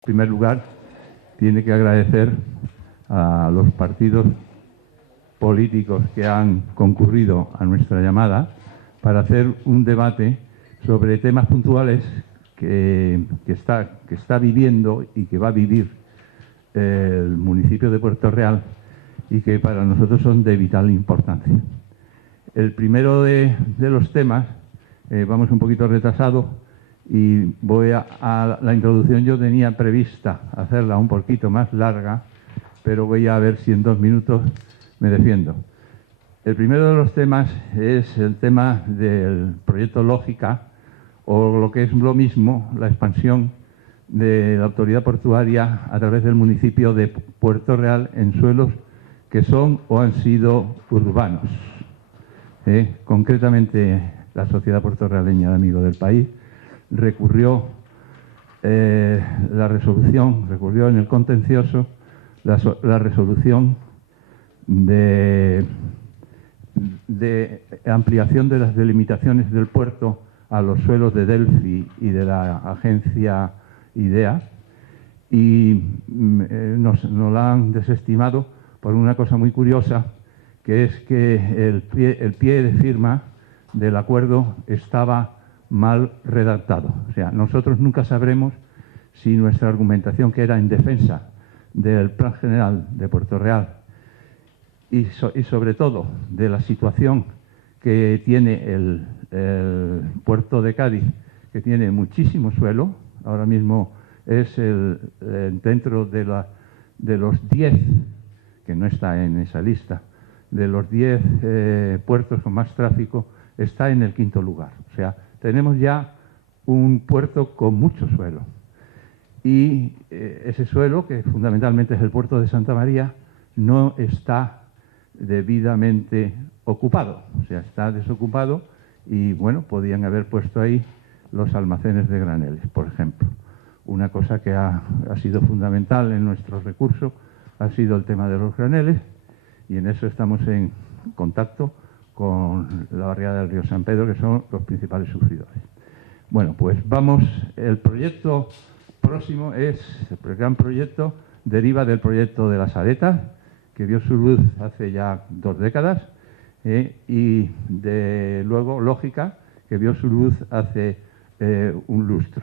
En primer lugar, tiene que agradecer a los partidos políticos que han concurrido a nuestra llamada para hacer un debate sobre temas puntuales que está viviendo y que va a vivir el municipio de Puerto Real y que para nosotros son de vital importancia. El primero de los temas, vamos un poquito retrasado y voy a la introducción. Yo tenía prevista hacerla un poquito más larga, pero voy a ver si en 2 minutos me defiendo. El primero de los temas es el tema del proyecto Lógica, o lo que es lo mismo, la expansión de la autoridad portuaria a través del municipio de Puerto Real en suelos que son o han sido urbanos. Concretamente, la Sociedad Puertorrealeña de Amigos del País recurrió la resolución, recurrió en el contencioso la resolución de ampliación de las delimitaciones del puerto a los suelos de Delphi y de la agencia IDEA, y nos la han desestimado por una cosa muy curiosa, que es que el pie de firma del acuerdo estaba mal redactado. O sea, nosotros nunca sabremos si nuestra argumentación, que era en defensa del Plan General de Puerto Real y sobre todo de la situación que tiene el puerto de Cádiz, que tiene muchísimo suelo, ahora mismo es dentro de los 10, que no está en esa lista, de los 10 puertos con más tráfico, está en el 5º lugar. O sea, tenemos ya un puerto con mucho suelo. Y ese suelo, que fundamentalmente es el puerto de Santa María, no está debidamente ocupado. O sea, está desocupado y, bueno, podían haber puesto ahí los almacenes de graneles, por ejemplo. Una cosa que ha sido fundamental en nuestro recurso ha sido el tema de los graneles, y en eso estamos en contacto con la barriada del Río San Pedro, que son los principales sufridores. Bueno, pues vamos, el proyecto próximo el gran proyecto deriva del proyecto de las aletas, que vio su luz hace ya 2 décadas, y luego Lógica, que vio su luz hace un lustro.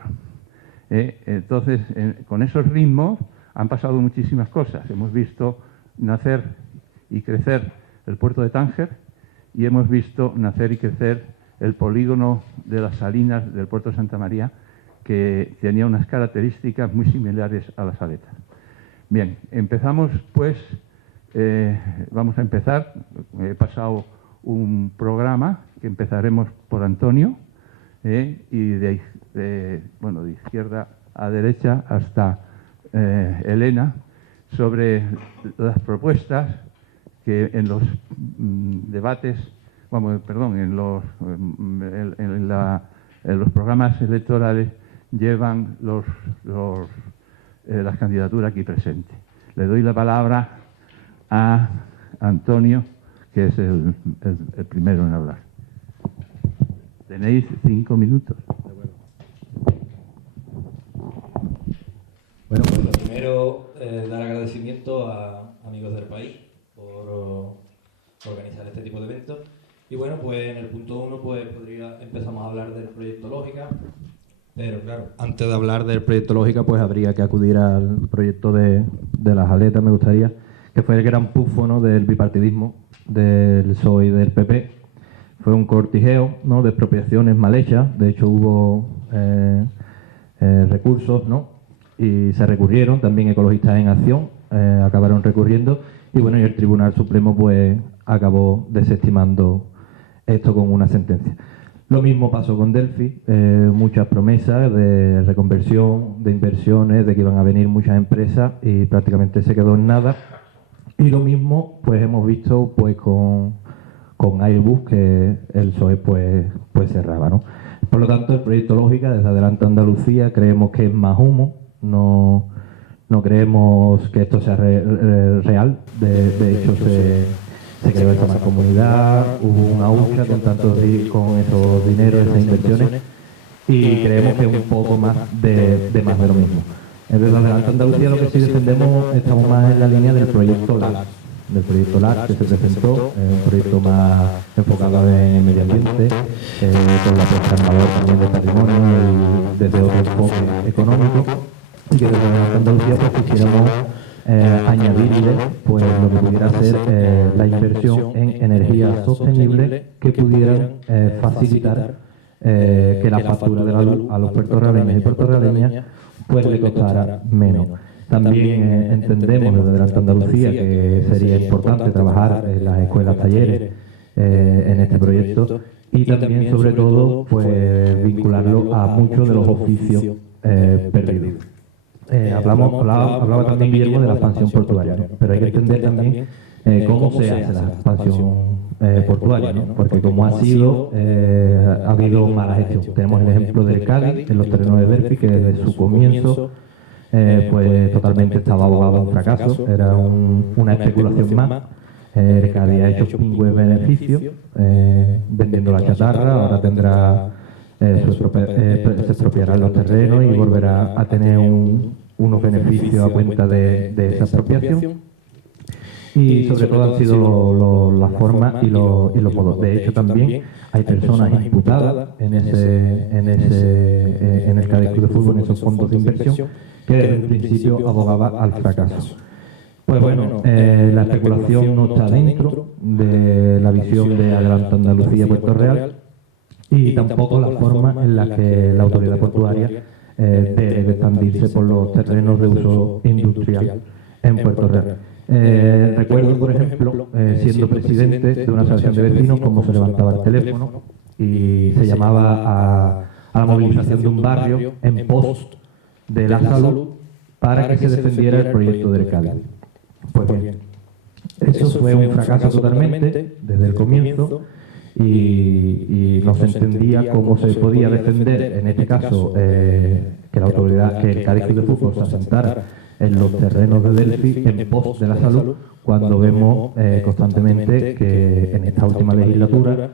Entonces, con esos ritmos han pasado muchísimas cosas. Hemos visto nacer y crecer el puerto de Tánger, y hemos visto nacer y crecer el polígono de las salinas del puerto de Santa María, que tenía unas características muy similares a las aletas. Bien, empezamos pues, vamos a empezar. He pasado un programa que empezaremos por Antonio, y de izquierda a derecha hasta Elena, sobre las propuestas que en los debates, en los programas electorales llevan las candidaturas aquí presentes. Le doy la palabra a Antonio, que es el primero en hablar. Tenéis 5 minutos. Bueno, pues lo primero, dar agradecimiento a Amigos del País por organizar este tipo de eventos. Y bueno, pues en el punto 1 pues empezamos a hablar del proyecto Lógica, pero claro, antes de hablar del proyecto Lógica pues habría que acudir al proyecto de las aletas, me gustaría, que fue el gran pufo, ¿no?, del bipartidismo del PSOE y del PP. Fue un cortijeo, ¿no?, de expropiaciones mal hechas. De hecho hubo recursos, ¿no?, y se recurrieron, también Ecologistas en Acción acabaron recurriendo, y bueno, y el Tribunal Supremo pues acabó desestimando esto con una sentencia. Lo mismo pasó con Delphi, muchas promesas de reconversión, de inversiones, de que iban a venir muchas empresas, y prácticamente se quedó en nada. Y lo mismo pues hemos visto pues con Airbus, que el PSOE pues cerraba, ¿no? Por lo tanto, el proyecto Lógica, desde Adelante Andalucía, creemos que es más humo. No creemos que esto sea real. De hecho, se creó esta mancomunidad, hubo una hucha con esos dineros, esas inversiones, y creemos que es un poco más de lo mismo. Desde Adelante Andalucía lo que sí defendemos, estamos más en la línea del proyecto LAR, que se presentó, un proyecto más enfocado en el medio ambiente, con la puesta en valor también del patrimonio y desde otro enfoque económico, y que desde Adelante Andalucía pues quisiéramos añadirle pues lo que pudiera ser la inversión en energías sostenibles que pudieran facilitar que la factura de la luz a los puertorriqueños y puertorriqueñas pues le costara menos. También entendemos desde Adelante Andalucía que sería importante trabajar en las escuelas talleres en este proyecto y también sobre todo pues vincularlo a muchos de los oficios perdidos. Hablaba también Guillermo de la expansión portuaria, ¿no? Pero hay que entender también cómo se hace la expansión portuaria, ¿no? Porque como ha sido, ha habido mala gestión. Tenemos el ejemplo del Cádiz, en los terrenos de Delfi, que desde su comienzo pues totalmente estaba abogado a un fracaso, era una especulación más. El Cádiz ha hecho pingües beneficios vendiendo la chatarra, ahora tendrá se expropiarán los terrenos y volverá a tener unos beneficios a cuenta de esa expropiación. Y sobre todo han sido las formas y los modos. De hecho, también hay personas imputadas en el Cádiz Club de Fútbol, en esos fondos de inversión, que desde un principio abogaba al fracaso. Pues bueno, la especulación no está dentro de la visión de Adelante Andalucía Puerto Real, y tampoco la forma en la que la autoridad portuaria debe expandirse por los terrenos de uso industrial en Puerto Real. Recuerdo, por ejemplo, siendo presidente de una asociación de vecinos, cómo se levantaba el teléfono y se llamaba a la movilización de un barrio en pos de la salud para que se defendiera el proyecto del Cádiz. Pues bien, eso fue un fracaso totalmente desde el comienzo. Y no se entendía cómo se podía defender, en este caso, que la autoridad, que el Cádiz Club de Fútbol se asentara en los terrenos de Delfi en pos de la salud, cuando vemos constantemente que en esta última legislatura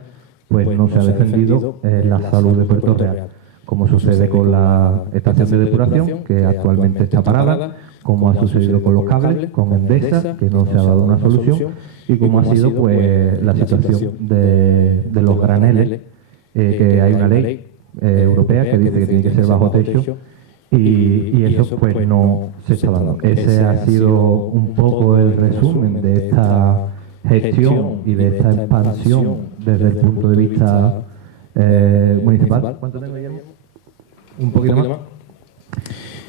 pues no se ha defendido la salud de Puerto Real, como sucede con la estación de depuración, que actualmente está parada, como ha sucedido con los cables, con Endesa, que no se ha dado una solución, y como ha sido pues la situación de los graneles, que hay una ley europea que dice que tiene que ser bajo techo, y eso pues no se está dando. Ese ha sido un poco el resumen de esta gestión y de esta expansión desde el punto de vista municipal. ¿Cuánto tengo, Guillermo? Un poquito más.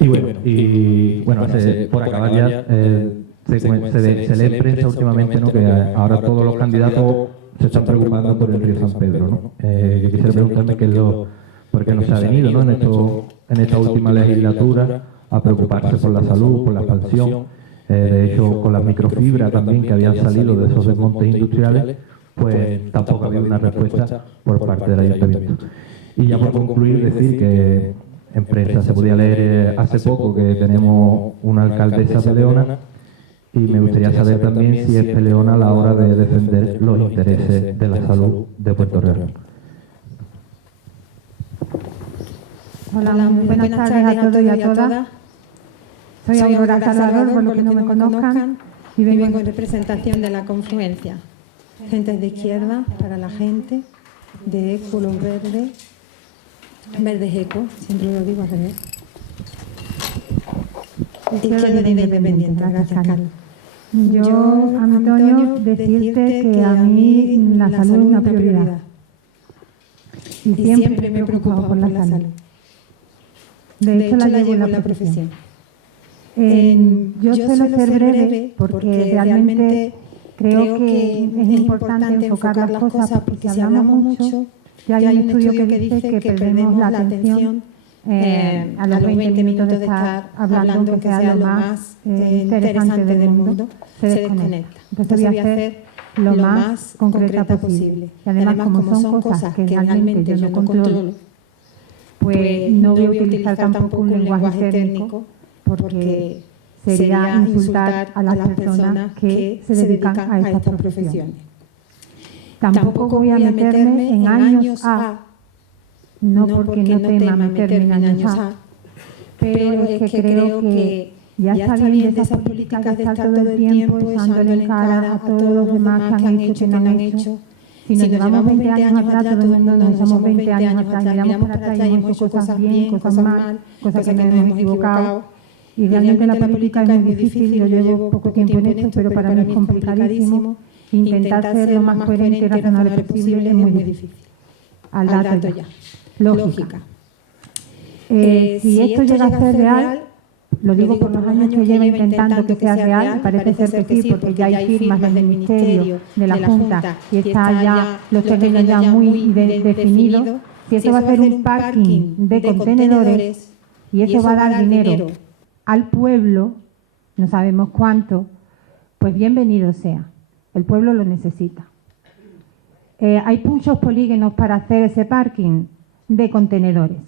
Y bueno, por acabar ya, se lee en prensa últimamente, ¿no?, que ahora todos los candidatos se están preocupando por el río San Pedro, ¿no? Yo quisiera preguntarme por qué no se ha venido, ¿no?, en esta última legislatura a preocuparse por la salud, por la expansión. De hecho, con las microfibras también que habían salido de esos desmontes industriales, pues tampoco había una respuesta por parte del ayuntamiento. Y ya por concluir, decir que en prensa se podía leer hace poco que tenemos una alcaldesa peleona, y me gustaría saber también si es peleona a la hora de defender los intereses de la salud de Puerto Real. Hola, muy buenas tardes a todos y a todas. Soy Aurora Salvador, por los que no me conozcan, y vengo en representación de la confluencia. Gentes de izquierda para la gente, de ECO, los verdes, verdes ECO, siempre lo digo al revés. De izquierda de independiente, gracias, Carlos. Yo, Antonio, decirte que a mí la salud es una prioridad. Y siempre me he preocupado por la salud. De hecho, la llevo en la profesión. Yo suelo ser breve porque realmente creo que es importante enfocar las cosas, porque si hablamos mucho, ya hay un estudio que dice que perdemos la atención a los 20 minutos de estar hablando, que sea lo más interesante del mundo, se desconecta. Entonces voy a hacer lo más concreta posible. Y además, como son cosas que realmente yo no controlo, pues no voy a utilizar tampoco un lenguaje técnico, porque sería insultar a las personas que se dedican a estas profesiones. Tampoco voy a meterme en años A, no porque no tema meterme en años A, pero es que creo que ya está bien de esas políticas de estar todo el tiempo echándole en cara a todos los demás que han hecho, que no han hecho. Si nos llevamos 20 años atrás, todo el mundo nos echamos 20 años atrás, miramos para atrás y hemos hecho cosas bien, cosas mal, cosas que nos hemos equivocado. Y realmente la política es muy difícil, yo llevo poco tiempo en esto, pero para mí es complicadísimo. Intentar ser lo más coherente y razonable posible es muy difícil. Al dato ya. Lógica. Si esto llega a ser real, lo digo por los años que lleva intentando que sea real, y parece ser que sí, porque ya hay firmas del Ministerio, de la Junta, y está ya los terrenos ya muy definidos. Si eso va a ser un parking de contenedores y eso va a dar dinero al pueblo, no sabemos cuánto, pues bienvenido sea. El pueblo lo necesita. Hay muchos polígonos para hacer ese parking de contenedores.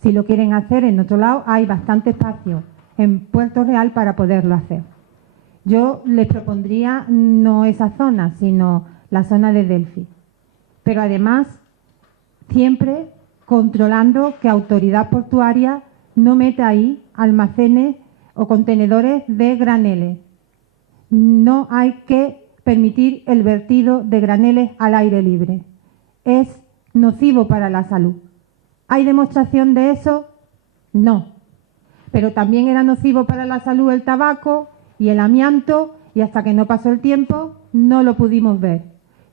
Si lo quieren hacer en otro lado, hay bastante espacio en Puerto Real para poderlo hacer. Yo les propondría no esa zona, sino la zona de Delphi. Pero además, siempre controlando que Autoridad Portuaria no meta ahí almacenes o contenedores de graneles. No hay que permitir el vertido de graneles al aire libre. Es nocivo para la salud. ¿Hay demostración de eso? No. Pero también era nocivo para la salud el tabaco y el amianto, y hasta que no pasó el tiempo no lo pudimos ver.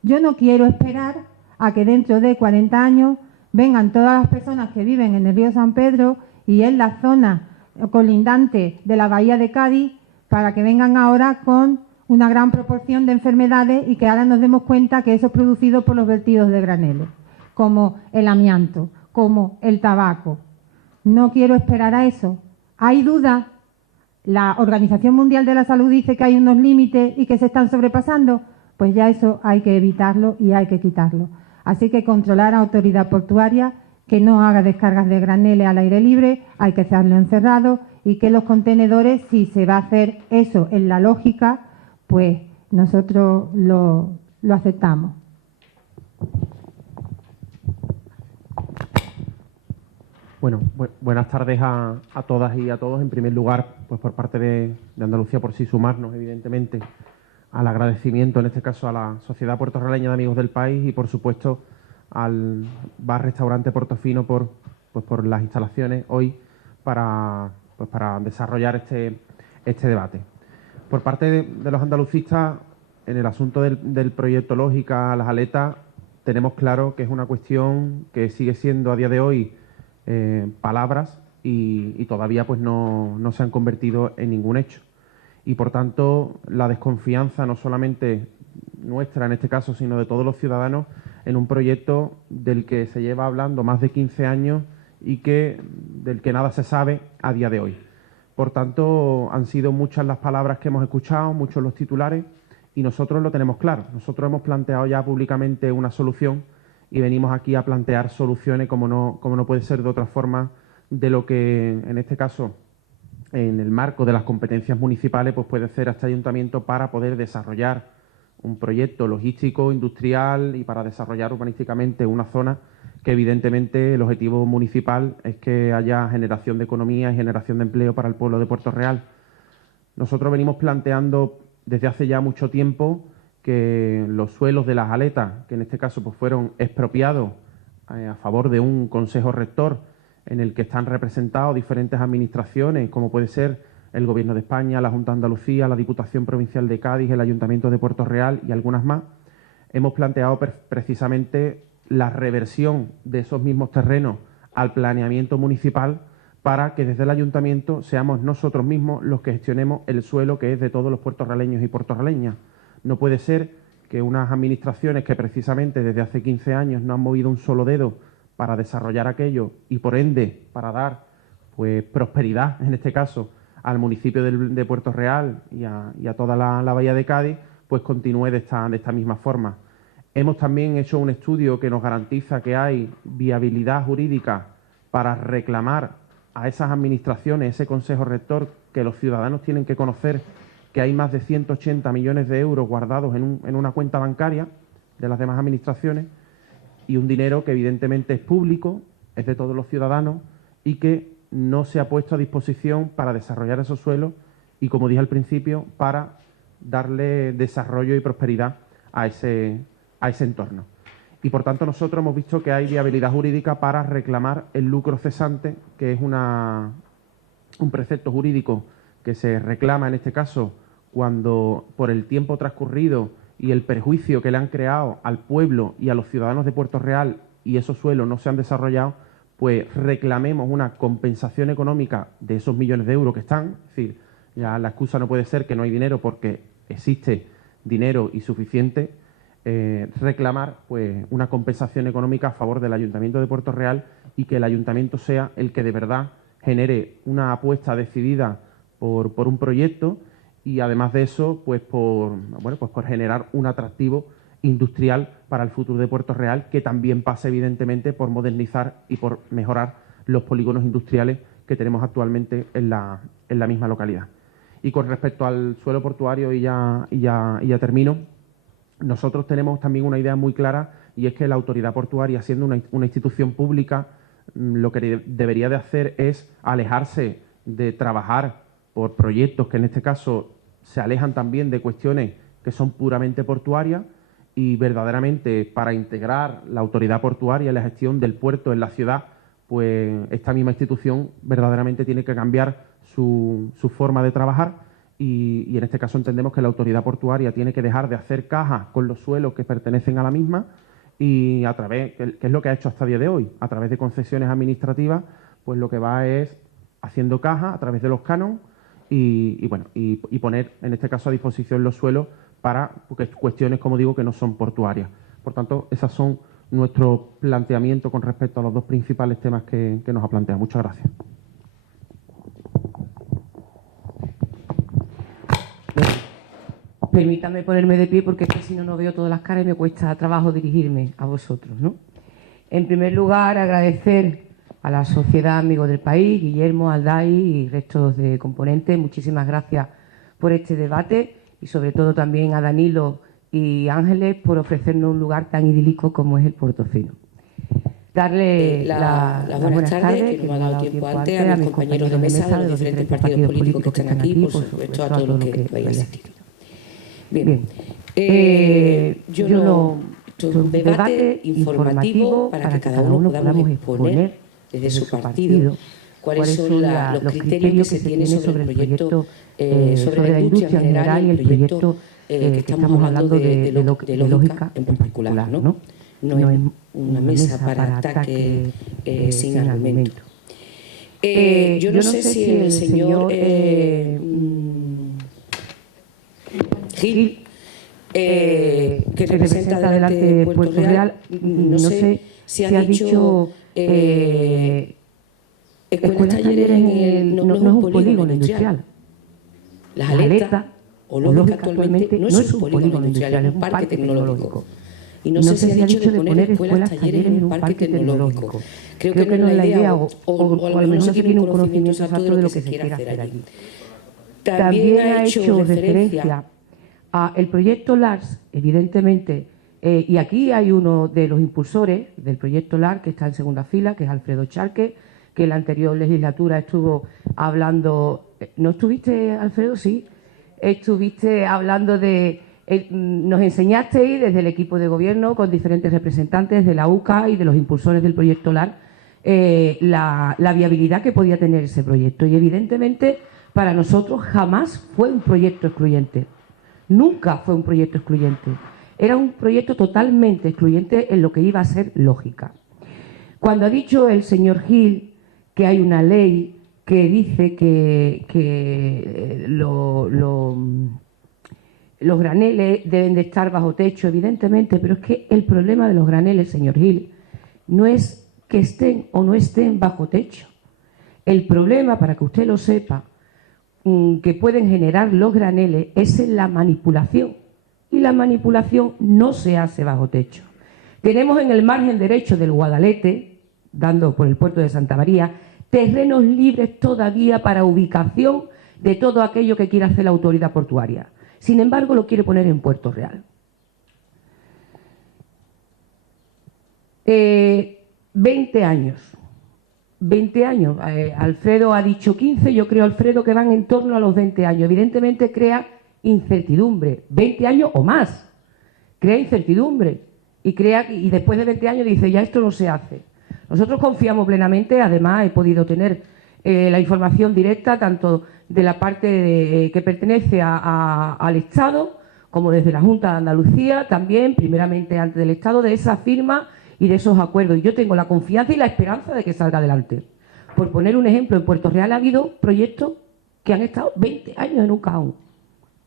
Yo no quiero esperar a que dentro de 40 años vengan todas las personas que viven en el río San Pedro y en la zona colindante de la bahía de Cádiz para que vengan ahora con una gran proporción de enfermedades y que ahora nos demos cuenta que eso es producido por los vertidos de graneles, como el amianto, como el tabaco. No quiero esperar a eso. ¿Hay duda? La Organización Mundial de la Salud dice que hay unos límites y que se están sobrepasando. Pues ya eso hay que evitarlo y hay que quitarlo. Así que controlar a Autoridad Portuaria, que no haga descargas de graneles al aire libre, hay que hacerlo encerrado, y que los contenedores, si se va a hacer eso en la lógica, pues nosotros lo aceptamos. Bueno, buenas tardes a todas y a todos. En primer lugar, pues por parte de Andalucía, por sí sumarnos, evidentemente, al agradecimiento, en este caso, a la Sociedad Puertorriqueña de Amigos del País y, por supuesto, al bar-restaurante Portofino por las instalaciones hoy para desarrollar este debate. Por parte de los andalucistas, en el asunto del proyecto Lógica, las aletas, tenemos claro que es una cuestión que sigue siendo a día de hoy palabras y todavía pues no se han convertido en ningún hecho. Y por tanto la desconfianza no solamente nuestra en este caso, sino de todos los ciudadanos en un proyecto del que se lleva hablando más de 15 años y del que nada se sabe a día de hoy. Por tanto, han sido muchas las palabras que hemos escuchado, muchos los titulares, y nosotros lo tenemos claro. Nosotros hemos planteado ya públicamente una solución y venimos aquí a plantear soluciones como no puede ser de otra forma de lo que, en este caso, en el marco de las competencias municipales, pues puede hacer este ayuntamiento para poder desarrollar un proyecto logístico, industrial y para desarrollar urbanísticamente una zona que evidentemente el objetivo municipal es que haya generación de economía y generación de empleo para el pueblo de Puerto Real. Nosotros venimos planteando desde hace ya mucho tiempo que los suelos de las aletas, que en este caso pues fueron expropiados a favor de un consejo rector en el que están representados diferentes administraciones, como puede ser el Gobierno de España, la Junta de Andalucía, la Diputación Provincial de Cádiz, el Ayuntamiento de Puerto Real y algunas más, hemos planteado precisamente la reversión de esos mismos terrenos al planeamiento municipal para que desde el Ayuntamiento seamos nosotros mismos los que gestionemos el suelo que es de todos los puertorraleños y puertorraleñas. No puede ser que unas administraciones que precisamente desde hace 15 años no han movido un solo dedo para desarrollar aquello y por ende para dar pues prosperidad, en este caso, al municipio de Puerto Real y a toda la bahía de Cádiz, pues continúe de esta misma forma. Hemos también hecho un estudio que nos garantiza que hay viabilidad jurídica para reclamar a esas administraciones, ese consejo rector, que los ciudadanos tienen que conocer que hay más de 180 millones de euros guardados en una cuenta bancaria de las demás administraciones y un dinero que evidentemente es público, es de todos los ciudadanos y que no se ha puesto a disposición para desarrollar esos suelos y, como dije al principio, para darle desarrollo y prosperidad a ese entorno. Y, por tanto, nosotros hemos visto que hay viabilidad jurídica para reclamar el lucro cesante, que es un precepto jurídico que se reclama, en este caso, cuando por el tiempo transcurrido y el perjuicio que le han creado al pueblo y a los ciudadanos de Puerto Real y esos suelos no se han desarrollado, pues reclamemos una compensación económica de esos millones de euros que están. Es decir, ya la excusa no puede ser que no hay dinero, porque existe dinero y suficiente. Reclamar pues una compensación económica a favor del Ayuntamiento de Puerto Real y que el Ayuntamiento sea el que de verdad genere una apuesta decidida por un proyecto y, además de eso, pues por generar un atractivo industrial para el futuro de Puerto Real, que también pasa evidentemente por modernizar y por mejorar los polígonos industriales que tenemos actualmente en la misma localidad. Y con respecto al suelo portuario, y ya termino, nosotros tenemos también una idea muy clara, y es que la autoridad portuaria, siendo una institución pública, lo que debería de hacer es alejarse de trabajar por proyectos que en este caso se alejan también de cuestiones que son puramente portuarias, y verdaderamente para integrar la autoridad portuaria en la gestión del puerto en la ciudad, pues esta misma institución verdaderamente tiene que cambiar su forma de trabajar. Y en este caso entendemos que la autoridad portuaria tiene que dejar de hacer caja con los suelos que pertenecen a la misma, y a través, que es lo que ha hecho hasta el día de hoy, a través de concesiones administrativas, pues lo que va es haciendo caja a través de los cánones y poner, en este caso, a disposición los suelos para cuestiones, como digo, que no son portuarias. Por tanto, esos son nuestros planteamientos con respecto a los dos principales temas que nos ha planteado. Muchas gracias. Permítame ponerme de pie, porque es que si no, no veo todas las caras y me cuesta trabajo dirigirme a vosotros, ¿no? En primer lugar, agradecer a la Sociedad Amigos del País, Guillermo, Alday y restos de componentes. Muchísimas gracias por este debate, y sobre todo también a Danilo y Ángeles por ofrecernos un lugar tan idílico como es el Portofino. Darle las buenas tardes, que no me ha dado tiempo antes, a mis compañeros de mesa de los diferentes partidos políticos que están aquí, por supuesto a todos los que vais a asistir. Bien, yo esto es un debate informativo para que cada uno podamos exponer desde su partido cuáles son los criterios que se tienen sobre el proyecto, sobre la industria en general y el proyecto que estamos hablando de lógica en particular, ¿no? No es una mesa para ataque sin argumento. Yo no sé si el señor Gil, que representa delante Puerto Real, no sé si ha dicho escuelas talleres no es un polígono industrial. Las Aletas o Lógica actualmente no es un polígono industrial, es un parque tecnológico. Y no sé si ha dicho de poner escuelas talleres en un parque tecnológico. Creo que no es la idea, o a lo mejor no se tiene un conocimiento exacto de lo que se quiere hacer allí. También ha hecho referencia a el proyecto LARS, evidentemente, y aquí hay uno de los impulsores del proyecto LARS que está en segunda fila, que es Alfredo Charque, que en la anterior legislatura estuvo hablando. ¿No estuviste, Alfredo? Sí. Estuviste hablando de. Nos enseñasteis desde el equipo de gobierno, con diferentes representantes de la UCA y de los impulsores del proyecto LARS, la viabilidad que podía tener ese proyecto. Y evidentemente, para nosotros jamás fue un proyecto excluyente. Nunca fue un proyecto excluyente. Era un proyecto totalmente excluyente en lo que iba a ser lógica. Cuando ha dicho el señor Gil que hay una ley que dice que los graneles deben de estar bajo techo, evidentemente, pero es que el problema de los graneles, señor Gil, no es que estén o no estén bajo techo. El problema, para que usted lo sepa, que pueden generar los graneles es en la manipulación, y la manipulación no se hace bajo techo. Tenemos en el margen derecho del Guadalete, dando por el puerto de Santa María, terrenos libres todavía para ubicación de todo aquello que quiera hacer la autoridad portuaria. Sin embargo, lo quiere poner en Puerto Real. 20 años 20 años. Alfredo ha dicho 15, yo creo, Alfredo, que van en torno a los 20 años. Evidentemente crea incertidumbre, 20 años o más. Crea incertidumbre y después de 20 años dice, ya esto no se hace. Nosotros confiamos plenamente, además he podido tener la información directa tanto de la parte que pertenece al Estado como desde la Junta de Andalucía, también, primeramente antes del Estado, de esa firma y de esos acuerdos. Y yo tengo la confianza y la esperanza de que salga adelante. Por poner un ejemplo, en Puerto Real ha habido proyectos que han estado 20 años en un cajón.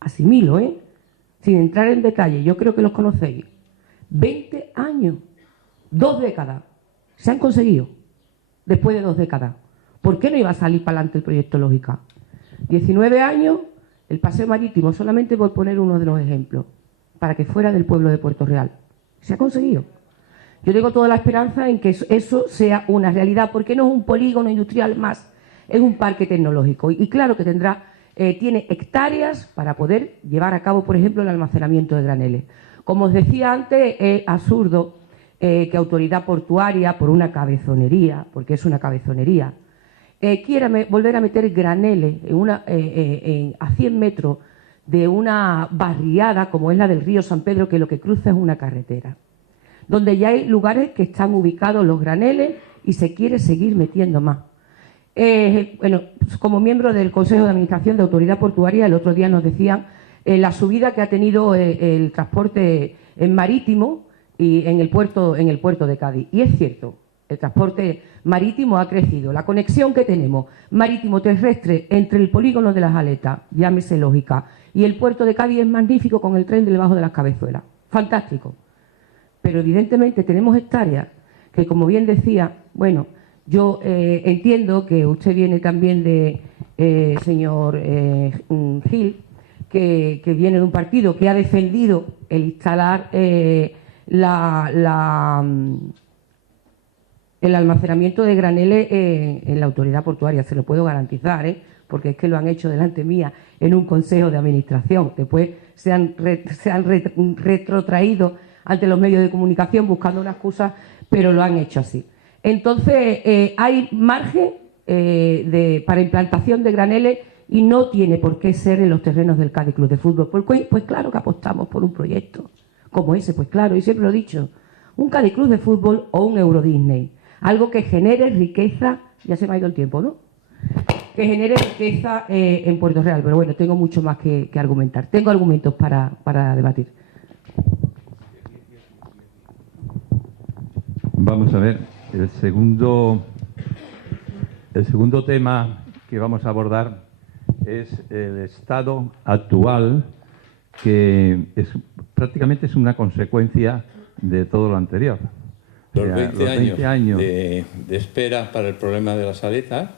Asimilo, sin entrar en detalle, yo creo que los conocéis. 20 años, 2 décadas, se han conseguido después de 2 décadas. ¿Por qué no iba a salir para adelante el proyecto Lógica? 19 años, el paseo marítimo, solamente por poner uno de los ejemplos, para que fuera del pueblo de Puerto Real. Se ha conseguido. Yo tengo toda la esperanza en que eso sea una realidad, porque no es un polígono industrial más, es un parque tecnológico. Y claro que tiene hectáreas para poder llevar a cabo, por ejemplo, el almacenamiento de graneles. Como os decía antes, es absurdo que Autoridad Portuaria, por una cabezonería, porque es una cabezonería, quiera volver a meter graneles a 100 metros de una barriada como es la del río San Pedro, que lo que cruza es una carretera, donde ya hay lugares que están ubicados los graneles y se quiere seguir metiendo más. Bueno, como miembro del Consejo de Administración de Autoridad Portuaria, el otro día nos decían la subida que ha tenido el transporte marítimo y en el puerto de Cádiz. Y es cierto, el transporte marítimo ha crecido. La conexión que tenemos marítimo-terrestre entre el polígono de las Aletas, llámese Lógica, y el puerto de Cádiz es magnífico con el tren del Bajo de las Cabezuelas. Fantástico. Pero evidentemente tenemos hectáreas que, como bien decía, bueno, yo entiendo que usted viene también de, señor Gil, que viene de un partido que ha defendido el instalar el almacenamiento de graneles en la autoridad portuaria. Se lo puedo garantizar, porque es que lo han hecho delante mía en un consejo de administración. Después se han retrotraído ante los medios de comunicación buscando una excusa, pero lo han hecho así. Entonces, hay margen para implantación de graneles y no tiene por qué ser en los terrenos del Cádiz Club de Fútbol. Pues claro que apostamos por un proyecto como ese, pues claro, y siempre lo he dicho, un Cádiz Club de Fútbol o un Euro Disney, algo que genere riqueza, ya se me ha ido el tiempo, ¿no? Que genere riqueza en Puerto Real, pero bueno, tengo mucho más que argumentar. Tengo argumentos para debatir. Vamos a ver, el segundo tema que vamos a abordar es el estado actual, que prácticamente es una consecuencia de todo lo anterior. Los 20 años de espera para el problema de las aletas,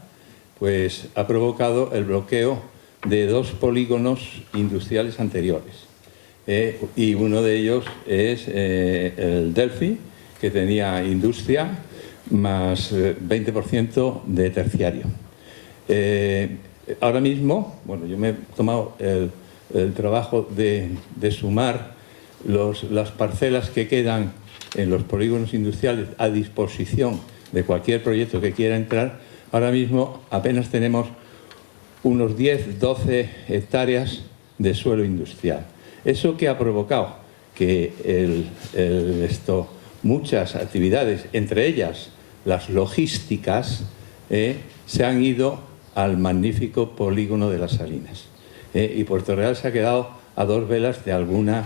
pues ha provocado el bloqueo de 2 polígonos industriales anteriores. Y uno de ellos es el Delphi, que tenía industria más 20% de terciario. Ahora mismo, bueno, yo me he tomado el trabajo de sumar las parcelas que quedan en los polígonos industriales a disposición de cualquier proyecto que quiera entrar. Ahora mismo apenas tenemos unos 10-12 hectáreas de suelo industrial. ¿Eso qué ha provocado? Que muchas actividades, entre ellas las logísticas, se han ido al magnífico polígono de Las Salinas. Y Puerto Real se ha quedado a 2 velas de algunas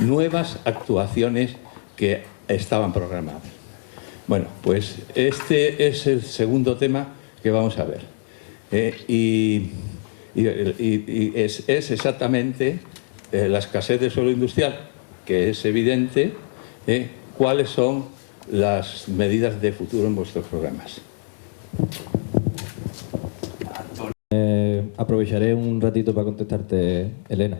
nuevas actuaciones que estaban programadas. Bueno, pues este es el segundo tema que vamos a ver. Y es exactamente la escasez de suelo industrial, que es evidente. ¿Cuáles son las medidas de futuro en vuestros programas? Aprovecharé un ratito para contestarte, Elena.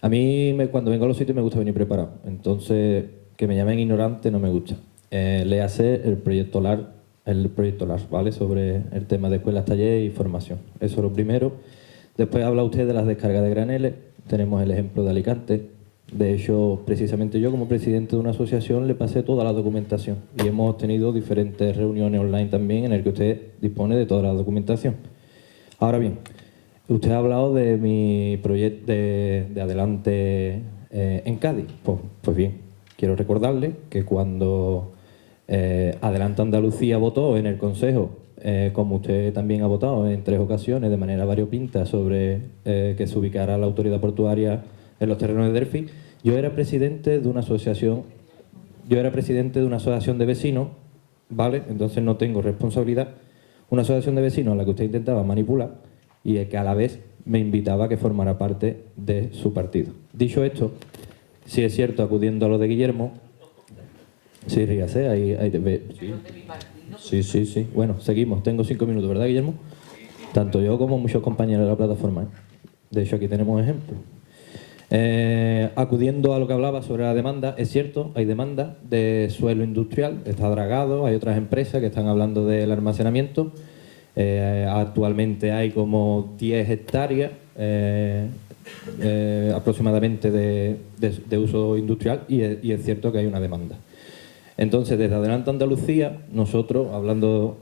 A mí, cuando vengo a los sitios, me gusta venir preparado. Entonces, que me llamen ignorante no me gusta. Léase el proyecto LAR, ¿vale? Sobre el tema de escuelas, talleres y formación. Eso es lo primero. Después habla usted de las descargas de graneles. Tenemos el ejemplo de Alicante. De hecho, precisamente yo como presidente de una asociación le pasé toda la documentación y hemos tenido diferentes reuniones online también en el que usted dispone de toda la documentación. Ahora bien, usted ha hablado de mi proyecto de Adelante en Cádiz. Pues bien, quiero recordarle que cuando Adelante Andalucía votó en el Consejo, como usted también ha votado en 3 ocasiones de manera variopinta sobre que se ubicara la autoridad portuaria en los terrenos de Delfi, yo era presidente de una asociación de vecinos, ¿vale? Entonces no tengo responsabilidad. Una asociación de vecinos a la que usted intentaba manipular y que a la vez me invitaba a que formara parte de su partido. Dicho esto, si es cierto, acudiendo a lo de Guillermo, sí, ríase, ahí te ve. Sí. Bueno, seguimos. Tengo 5 minutos, ¿verdad, Guillermo? Tanto yo como muchos compañeros de la plataforma, ¿eh? De hecho, aquí tenemos ejemplos. Acudiendo a lo que hablaba sobre la demanda, es cierto, hay demanda de suelo industrial, está dragado, hay otras empresas que están hablando del almacenamiento. Actualmente hay como 10 hectáreas aproximadamente de uso industrial y es cierto que hay una demanda. Entonces, desde Adelante Andalucía, nosotros, hablando,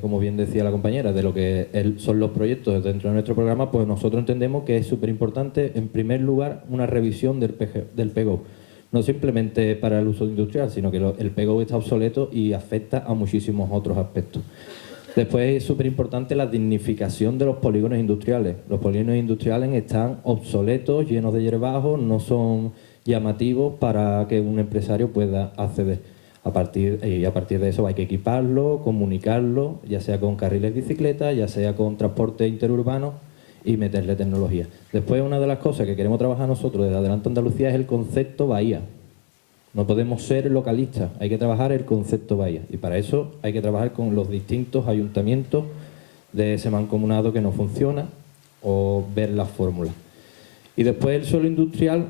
como bien decía la compañera, de lo que son los proyectos dentro de nuestro programa, pues nosotros entendemos que es súper importante, en primer lugar, una revisión del PGO. No simplemente para el uso industrial, sino que el PGO está obsoleto y afecta a muchísimos otros aspectos. Después es súper importante la dignificación de los polígonos industriales. Los polígonos industriales están obsoletos, llenos de hierbajos, no son llamativos para que un empresario pueda acceder. A partir de eso hay que equiparlo, comunicarlo, ya sea con carriles de bicicleta, ya sea con transporte interurbano y meterle tecnología. Después, una de las cosas que queremos trabajar nosotros desde Adelante Andalucía es el concepto bahía. No podemos ser localistas, hay que trabajar el concepto bahía. Y para eso hay que trabajar con los distintos ayuntamientos de ese mancomunado que no funciona o ver las fórmulas. Y después el suelo industrial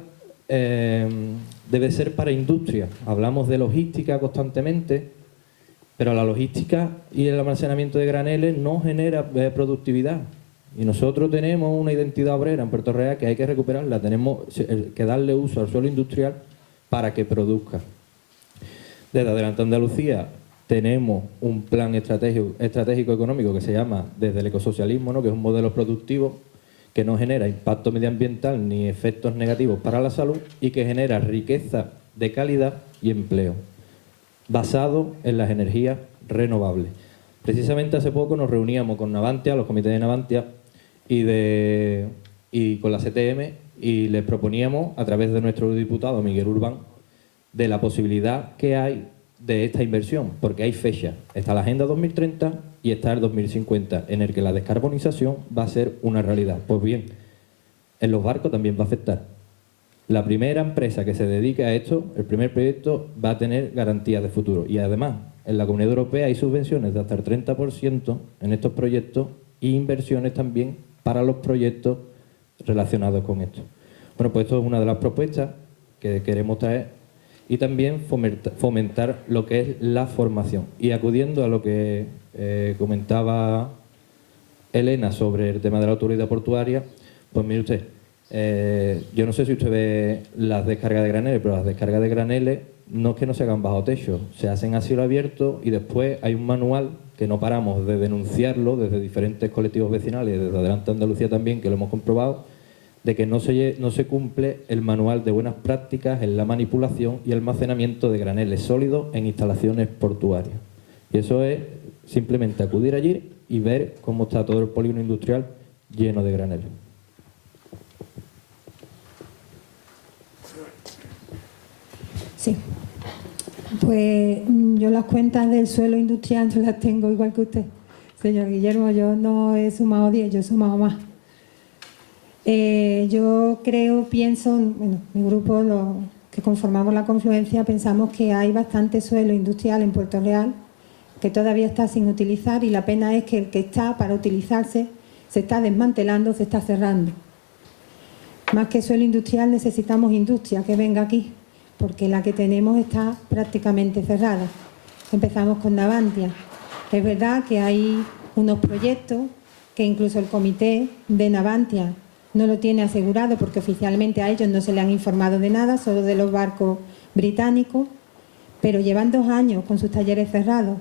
debe ser para industria. Hablamos de logística constantemente, pero la logística y el almacenamiento de graneles no genera productividad. Y nosotros tenemos una identidad obrera en Puerto Real que hay que recuperarla. Tenemos que darle uso al suelo industrial para que produzca. Desde Adelante Andalucía tenemos un plan estratégico económico que se llama Desde el Ecosocialismo, ¿no? Que es un modelo productivo que no genera impacto medioambiental ni efectos negativos para la salud y que genera riqueza de calidad y empleo, basado en las energías renovables. Precisamente hace poco nos reuníamos con Navantia, los comités de Navantia y con la CTM, y les proponíamos, a través de nuestro diputado Miguel Urbán, de la posibilidad que hay de esta inversión, porque hay fechas. Está la Agenda 2030 y está el 2050, en el que la descarbonización va a ser una realidad. Pues bien, en los barcos también va a afectar. La primera empresa que se dedique a esto, el primer proyecto, va a tener garantías de futuro. Y además, en la Comunidad Europea hay subvenciones de hasta el 30% en estos proyectos e inversiones también para los proyectos relacionados con esto. Bueno, pues esto es una de las propuestas que queremos traer y también fomentar lo que es la formación. Y acudiendo a lo que comentaba Elena sobre el tema de la autoridad portuaria, pues mire usted, yo no sé si usted ve las descargas de graneles, pero las descargas de graneles no es que no se hagan bajo techo, se hacen a cielo abierto y después hay un manual que no paramos de denunciarlo desde diferentes colectivos vecinales, desde Adelante Andalucía también, que lo hemos comprobado, de que no se cumple el manual de buenas prácticas en la manipulación y almacenamiento de graneles sólidos en instalaciones portuarias. Y eso es simplemente acudir allí y ver cómo está todo el polígono industrial lleno de graneles. Sí. Pues yo las cuentas del suelo industrial yo las tengo igual que usted, señor Guillermo. Yo no he sumado 10, yo he sumado más. Yo pienso, mi grupo, los que conformamos la confluencia, pensamos que hay bastante suelo industrial en Puerto Real que todavía está sin utilizar y la pena es que el que está para utilizarse se está desmantelando, se está cerrando. Más que suelo industrial necesitamos industria que venga aquí, porque la que tenemos está prácticamente cerrada. Empezamos con Navantia. Es verdad que hay unos proyectos que incluso el comité de Navantia no lo tiene asegurado porque oficialmente a ellos no se le han informado de nada, solo de los barcos británicos, pero llevan 2 años con sus talleres cerrados.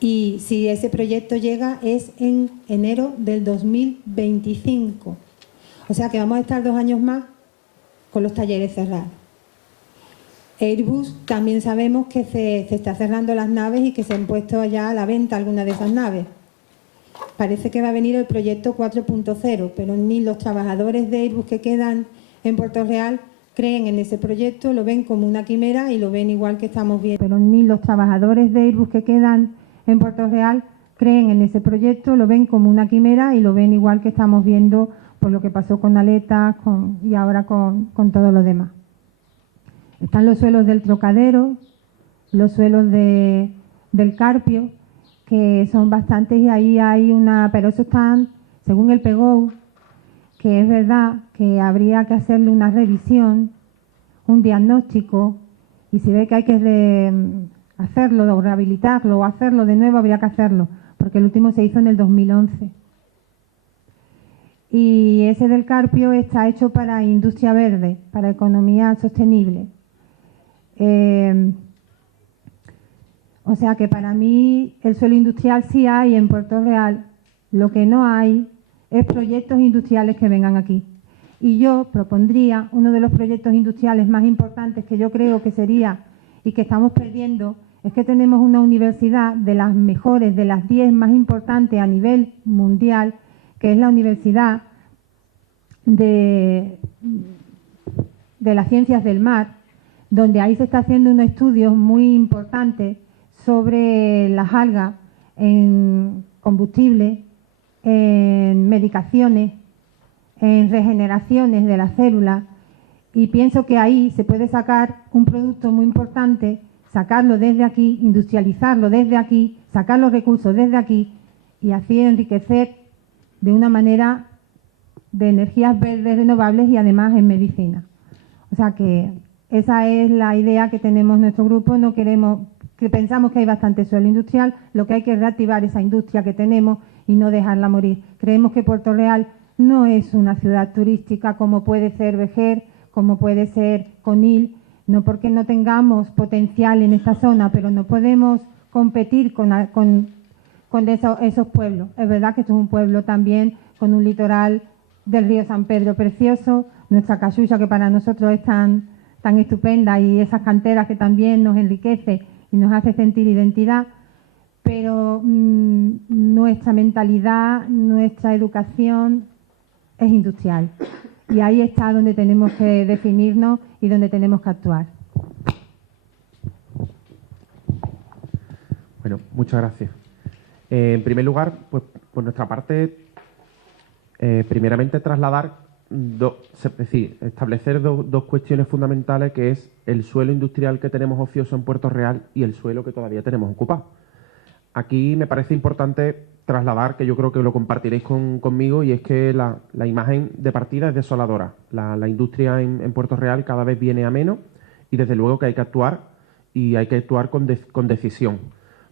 Y si ese proyecto llega es en enero del 2025. O sea que vamos a estar 2 años más con los talleres cerrados. Airbus también sabemos que se está cerrando las naves y que se han puesto ya a la venta algunas de esas naves. Parece que va a venir el proyecto 4.0, pero ni los trabajadores de Airbus que quedan en Puerto Real creen en ese proyecto, lo ven como una quimera y lo ven igual que estamos viendo. Pero ni los trabajadores de Airbus que quedan en Puerto Real creen en ese proyecto, lo ven como una quimera y lo ven igual que estamos viendo por lo que pasó con Aletas y ahora con todo lo demás. Están los suelos del Trocadero, los suelos del Carpio, que son bastantes y ahí hay pero eso están, según el PEGOU, que es verdad que habría que hacerle una revisión, un diagnóstico, y si ve que hay que hacerlo o rehabilitarlo o hacerlo de nuevo, habría que hacerlo, porque el último se hizo en el 2011. Y ese del Carpio está hecho para industria verde, para economía sostenible. O sea que para mí el suelo industrial sí hay en Puerto Real, lo que no hay es proyectos industriales que vengan aquí. Y yo propondría uno de los proyectos industriales más importantes que yo creo que sería y que estamos perdiendo, es que tenemos una universidad de las mejores, de las 10 más importantes a nivel mundial, que es la Universidad de las Ciencias del Mar, donde ahí se está haciendo unos estudios muy importantes sobre las algas en combustible, en medicaciones, en regeneraciones de las células, y pienso que ahí se puede sacar un producto muy importante, sacarlo desde aquí, industrializarlo desde aquí, sacar los recursos desde aquí y así enriquecer de una manera de energías verdes renovables y además en medicina. O sea que esa es la idea que tenemos en nuestro grupo. No queremos, que pensamos que hay bastante suelo industrial, lo que hay que es reactivar esa industria que tenemos y no dejarla morir. Creemos que Puerto Real no es una ciudad turística como puede ser Vejer, como puede ser Conil, no porque no tengamos potencial en esta zona, pero no podemos competir con esos pueblos. Es verdad que esto es un pueblo también con un litoral del río San Pedro precioso, nuestra Cachucha que para nosotros es tan estupenda y esas canteras que también nos enriquece y nos hace sentir identidad, pero nuestra mentalidad, nuestra educación es industrial y ahí está donde tenemos que definirnos y donde tenemos que actuar. Bueno, muchas gracias. En primer lugar, pues por nuestra parte, primeramente trasladar, establecer dos cuestiones fundamentales, que es el suelo industrial que tenemos ocioso en Puerto Real y el suelo que todavía tenemos ocupado. Aquí me parece importante trasladar, que yo creo que lo compartiréis conmigo, y es que la imagen de partida es desoladora. La industria en Puerto Real cada vez viene a menos y desde luego que hay que actuar, y hay que actuar con decisión.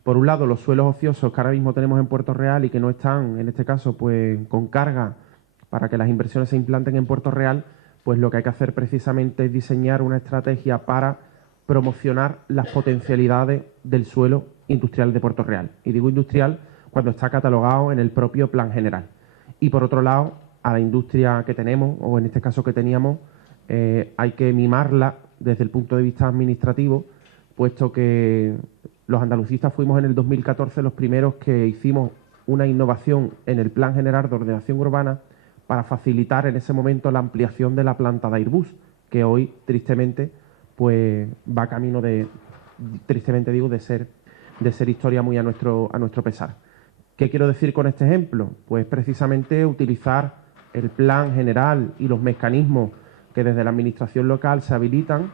Por un lado, los suelos ociosos que ahora mismo tenemos en Puerto Real y que no están, en este caso, pues con carga para que las inversiones se implanten en Puerto Real, pues lo que hay que hacer precisamente es diseñar una estrategia para promocionar las potencialidades del suelo industrial de Puerto Real. Y digo industrial cuando está catalogado en el propio Plan General. Y por otro lado, a la industria que tenemos, o en este caso que teníamos, hay que mimarla desde el punto de vista administrativo, puesto que los andalucistas fuimos en el 2014 los primeros que hicimos una innovación en el Plan General de Ordenación Urbana para facilitar en ese momento la ampliación de la planta de Airbus, que hoy, tristemente, pues va camino de ser historia muy a nuestro pesar. ¿Qué quiero decir con este ejemplo? Pues precisamente utilizar el Plan General y los mecanismos que desde la administración local se habilitan,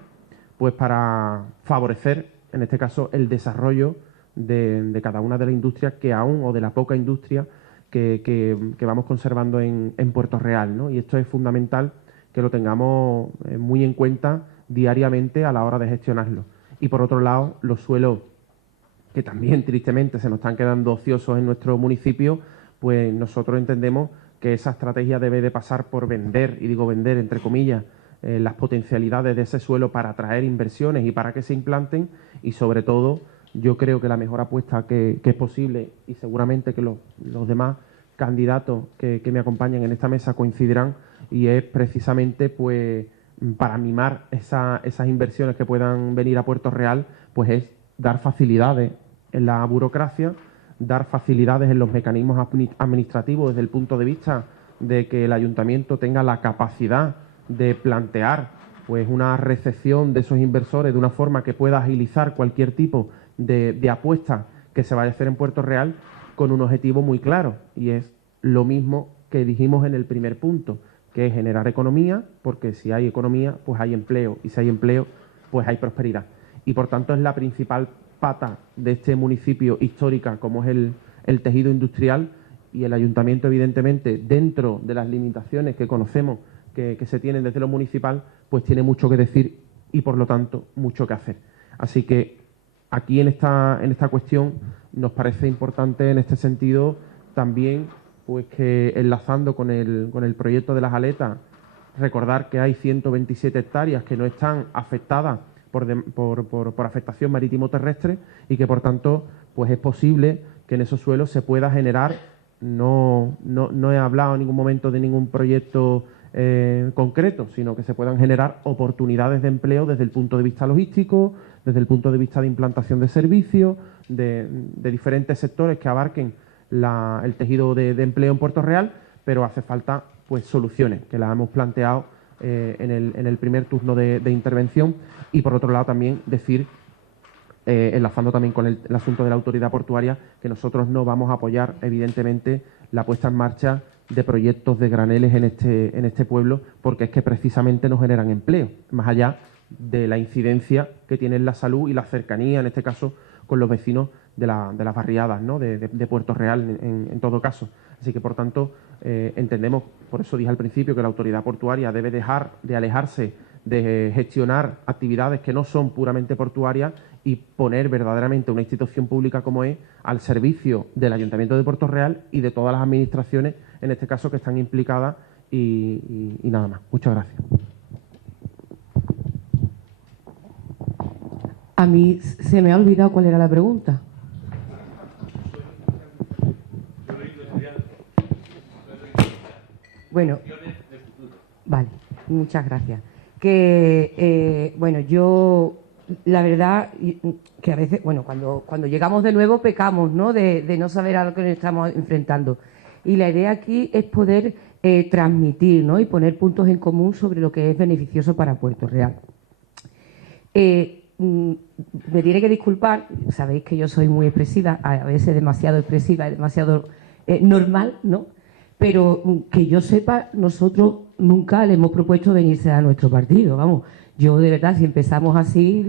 pues para favorecer, en este caso, el desarrollo de cada una de las industrias que aún, o de la poca industria que vamos conservando en Puerto Real, ¿no? Y esto es fundamental que lo tengamos muy en cuenta diariamente a la hora de gestionarlo. Y por otro lado, los suelos que también tristemente se nos están quedando ociosos en nuestro municipio, pues nosotros entendemos que esa estrategia debe de pasar por vender, y digo vender entre comillas, las potencialidades de ese suelo para atraer inversiones y para que se implanten, y sobre todo yo creo que la mejor apuesta que es posible, y seguramente que los demás candidatos que me acompañan en esta mesa coincidirán, y es precisamente pues para mimar esas inversiones que puedan venir a Puerto Real, pues es dar facilidades en la burocracia, dar facilidades en los mecanismos administrativos desde el punto de vista de que el ayuntamiento tenga la capacidad de plantear pues una recepción de esos inversores de una forma que pueda agilizar cualquier tipo de apuesta que se vaya a hacer en Puerto Real, con un objetivo muy claro, y es lo mismo que dijimos en el primer punto, que es generar economía, porque si hay economía, pues hay empleo, y si hay empleo, pues hay prosperidad. Y por tanto es la principal pata de este municipio histórica, como es el tejido industrial, y el ayuntamiento, evidentemente, dentro de las limitaciones que conocemos que se tienen desde lo municipal, pues tiene mucho que decir y, por lo tanto, mucho que hacer. Así que aquí en esta cuestión nos parece importante en este sentido también, pues que enlazando con el proyecto de las aletas, recordar que hay 127 hectáreas que no están afectadas por afectación marítimo-terrestre, y que por tanto pues es posible que en esos suelos se pueda generar, no he hablado en ningún momento de ningún proyecto concreto, sino que se puedan generar oportunidades de empleo desde el punto de vista logístico, desde el punto de vista de implantación de servicios, de diferentes sectores que abarquen el tejido de empleo en Puerto Real, pero hace falta pues soluciones, que las hemos planteado en el primer turno de intervención. Y por otro lado también decir, enlazando también con el asunto de la autoridad portuaria, que nosotros no vamos a apoyar evidentemente la puesta en marcha de proyectos de graneles en este pueblo, porque es que precisamente no generan empleo, más allá de la incidencia que tiene en la salud y la cercanía, en este caso, con los vecinos de las barriadas, ¿no?, de Puerto Real, en todo caso. Así que, por tanto, entendemos, por eso dije al principio, que la autoridad portuaria debe dejar de alejarse de gestionar actividades que no son puramente portuarias y poner verdaderamente una institución pública como es al servicio del Ayuntamiento de Puerto Real y de todas las administraciones, en este caso, que están implicadas, y nada más. Muchas gracias. A mí se me ha olvidado cuál era la pregunta. Bueno, vale, muchas gracias. Bueno, yo, la verdad, que a veces, bueno, cuando llegamos de nuevo pecamos, ¿no?, de no saber a lo que nos estamos enfrentando. Y la idea aquí es poder transmitir, ¿no?, y poner puntos en común sobre lo que es beneficioso para Puerto Real. Me tiene que disculpar, sabéis que yo soy muy expresiva, a veces demasiado expresiva, demasiado normal, ¿no? Pero que yo sepa, nosotros nunca le hemos propuesto venirse a nuestro partido, vamos. Yo, de verdad, si empezamos así,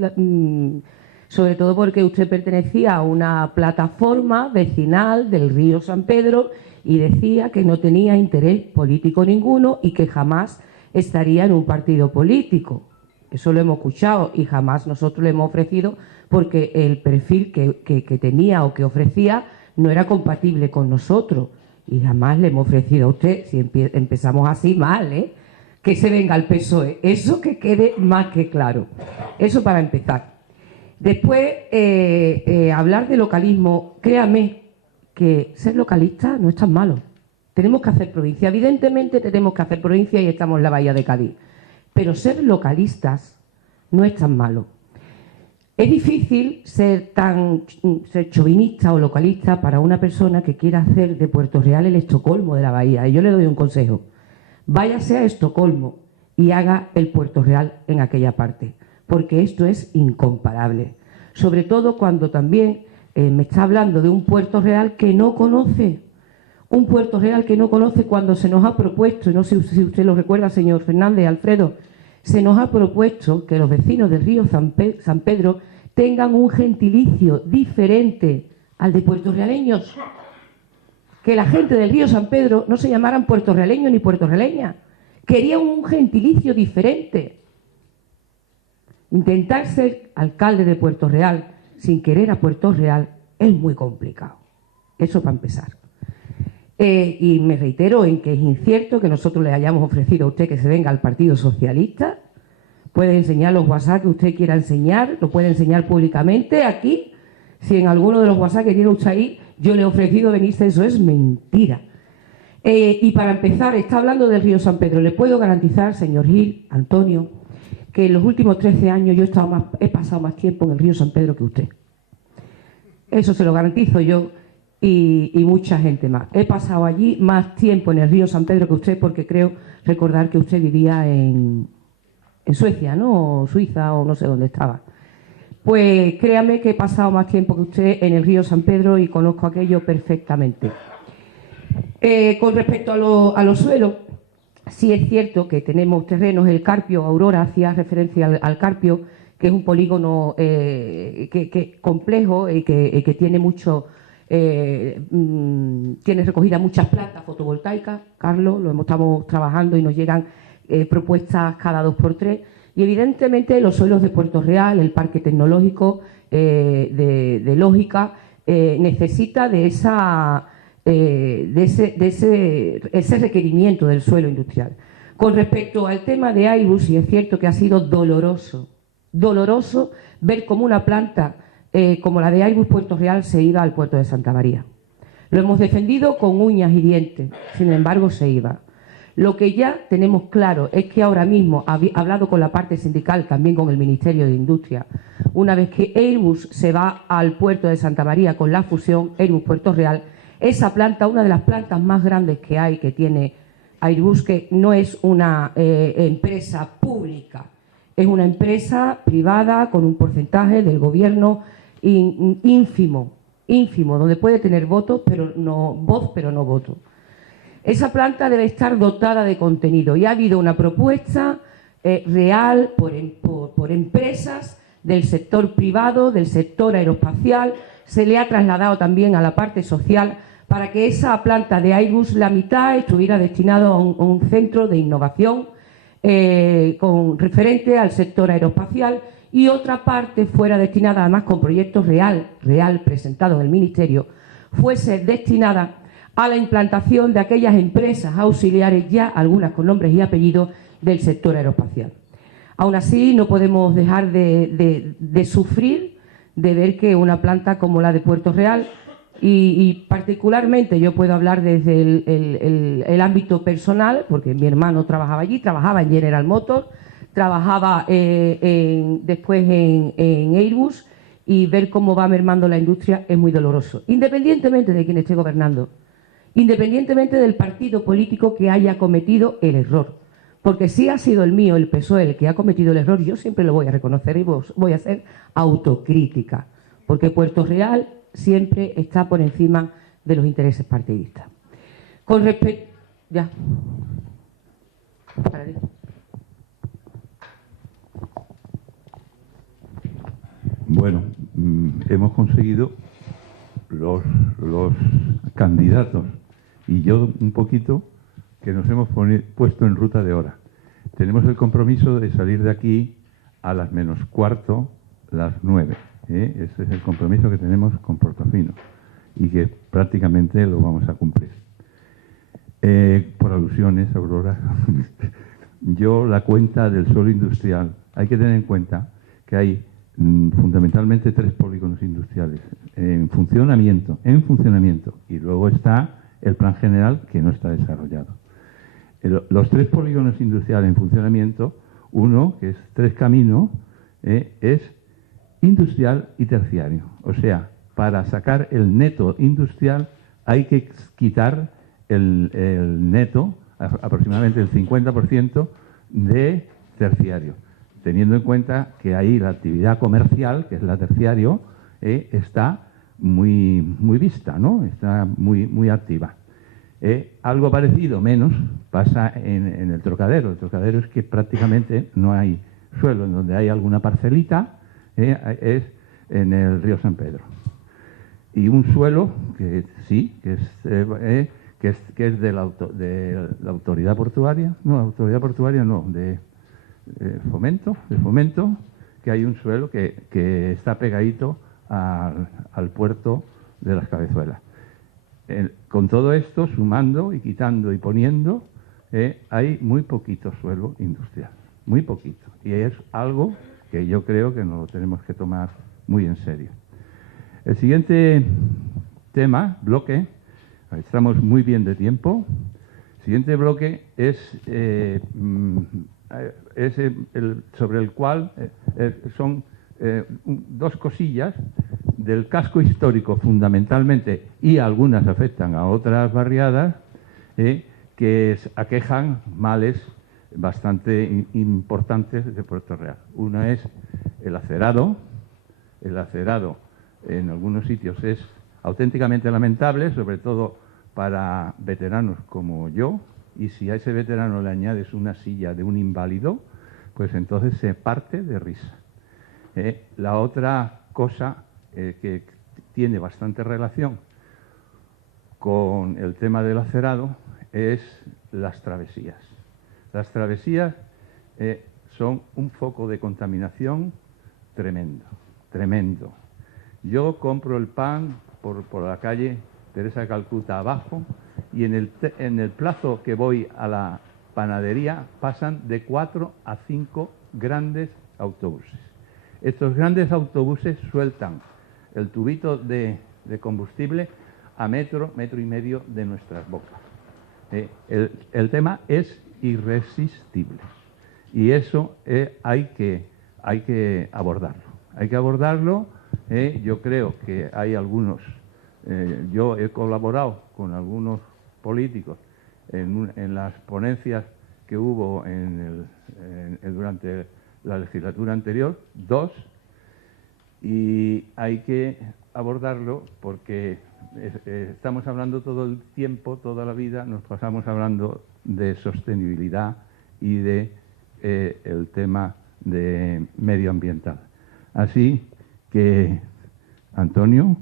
sobre todo porque usted pertenecía a una plataforma vecinal del Río San Pedro y decía que no tenía interés político ninguno y que jamás estaría en un partido político. Eso lo hemos escuchado y jamás nosotros le hemos ofrecido, porque el perfil que tenía o que ofrecía no era compatible con nosotros. Y jamás le hemos ofrecido a usted, si empezamos así mal, que se venga al PSOE. Eso que quede más que claro. Eso para empezar. Después, hablar de localismo, créame que ser localista no es tan malo. Tenemos que hacer provincia. Evidentemente tenemos que hacer provincia y estamos en la Bahía de Cádiz. Pero ser localistas no es tan malo. Es difícil ser chauvinista o localista para una persona que quiera hacer de Puerto Real el Estocolmo de la Bahía. Y yo le doy un consejo. Váyase a Estocolmo y haga el Puerto Real en aquella parte, porque esto es incomparable. Sobre todo cuando también me está hablando de un Puerto Real que no conoce. Un Puerto Real que no conoce cuando se nos ha propuesto, no sé si usted lo recuerda, señor Fernández, Alfredo, se nos ha propuesto que los vecinos del río San Pedro tengan un gentilicio diferente al de puertorrealeños. Que la gente del río San Pedro no se llamaran puertorrealeños ni puertorrealeñas. Querían un gentilicio diferente. Intentar ser alcalde de Puerto Real sin querer a Puerto Real es muy complicado. Eso para empezar. Y me reitero en que es incierto que nosotros le hayamos ofrecido a usted que se venga al Partido Socialista. Puede enseñar los WhatsApp que usted quiera enseñar, lo puede enseñar públicamente aquí. Si en alguno de los WhatsApp que tiene usted ahí yo le he ofrecido venirse, eso es mentira. Y para empezar, está hablando del río San Pedro. Le puedo garantizar, señor Gil, Antonio, que en los últimos 13 años yo he pasado más tiempo en el río San Pedro que usted. Eso se lo garantizo yo y mucha gente más. He pasado allí más tiempo en el río San Pedro que usted, porque creo recordar que usted vivía en Suecia, ¿no? O Suiza, o no sé dónde estaba. Pues créame que he pasado más tiempo que usted en el río San Pedro y conozco aquello perfectamente. Con respecto a los suelos, sí es cierto que tenemos terrenos, el Carpio, Aurora hacía referencia al Carpio, que es un polígono complejo y que tiene mucho, tiene recogida muchas plantas fotovoltaicas. Carlos, estamos trabajando y nos llegan propuestas cada 2x3. Y evidentemente los suelos de Puerto Real, el Parque Tecnológico de Lógica, necesita de ese requerimiento del suelo industrial. Con respecto al tema de Airbus, sí es cierto que ha sido doloroso ver cómo una planta como la de Airbus Puerto Real se iba al puerto de Santa María. Lo hemos defendido con uñas y dientes, sin embargo se iba. Lo que ya tenemos claro es que ahora mismo, hablado con la parte sindical, también con el Ministerio de Industria, una vez que Airbus se va al puerto de Santa María con la fusión Airbus Puerto Real, esa planta, una de las plantas más grandes que hay, que tiene Airbus, que no es una empresa pública, es una empresa privada con un porcentaje del gobierno ínfimo, donde puede tener voz, pero no voto. Esa planta debe estar dotada de contenido y ha habido una propuesta real por empresas del sector privado, del sector aeroespacial. Se le ha trasladado también a la parte social para que esa planta de Airbus, la mitad, estuviera destinado a un centro de innovación con referente al sector aeroespacial y otra parte fuera destinada, además con proyectos real presentado en el Ministerio, fuese destinada a la implantación de aquellas empresas auxiliares, ya algunas con nombres y apellidos, del sector aeroespacial. Aún así, no podemos dejar de sufrir de ver que una planta como la de Puerto Real, y particularmente yo puedo hablar desde el ámbito personal, porque mi hermano trabajaba allí, trabajaba en General Motors, trabajaba después en Airbus, y ver cómo va mermando la industria es muy doloroso, independientemente de quién esté gobernando, independientemente del partido político que haya cometido el error. Porque si ha sido el mío, el PSOE, el que ha cometido el error, yo siempre lo voy a reconocer y voy a hacer autocrítica. Porque Puerto Real siempre está por encima de los intereses partidistas. Con respecto... Ya. Bueno, hemos conseguido los candidatos y yo un poquito que nos hemos puesto en ruta de hora. Tenemos el compromiso de salir de aquí a las menos cuarto, las 9. Ese es el compromiso que tenemos con Portofino y que prácticamente lo vamos a cumplir. Por alusiones, Aurora, yo la cuenta del suelo industrial, hay que tener en cuenta que hay fundamentalmente 3 polígonos industriales en funcionamiento, y luego está el plan general que no está desarrollado. Los 3 polígonos industriales en funcionamiento, uno, que es Tres Caminos, es industrial y terciario. O sea, para sacar el neto industrial hay que quitar el neto, aproximadamente el 50% de terciario, teniendo en cuenta que ahí la actividad comercial, que es la terciario, está muy vista, ¿no? Está muy activa. Algo parecido, menos, pasa en el Trocadero. El Trocadero es que prácticamente no hay suelo. En donde hay alguna parcelita es en el río San Pedro. Y un suelo que sí, que es de la autoridad portuaria, de fomento, que hay un suelo que está pegadito al puerto de Las Cabezuelas. con todo esto, sumando y quitando y poniendo, hay muy poquito suelo industrial, muy poquito. Y es algo que yo creo que nos lo tenemos que tomar muy en serio. El siguiente tema, bloque, estamos muy bien de tiempo. El siguiente bloque es sobre el cual son dos cosillas del casco histórico fundamentalmente, y algunas afectan a otras barriadas, que aquejan males bastante importantes de Puerto Real. Una es el acerado. El acerado en algunos sitios es auténticamente lamentable, sobre todo para veteranos como yo, y si a ese veterano le añades una silla de un inválido, pues entonces se parte de risa. La otra cosa que tiene bastante relación con el tema del acerado es las travesías. Las travesías son un foco de contaminación tremendo, tremendo. Yo compro el pan por la calle Teresa de Calcuta abajo, y en el plazo que voy a la panadería pasan de 4 a 5 grandes autobuses. Estos grandes autobuses sueltan el tubito de combustible a metro y medio de nuestras bocas. El tema es irresistible, y eso hay que abordarlo. Hay que abordarlo. Yo creo que hay algunos, yo he colaborado con algunos políticos en las ponencias que hubo durante la legislatura anterior, 2, y hay que abordarlo porque estamos hablando todo el tiempo, toda la vida, nos pasamos hablando de sostenibilidad y de el tema de medioambiental. Así que, Antonio,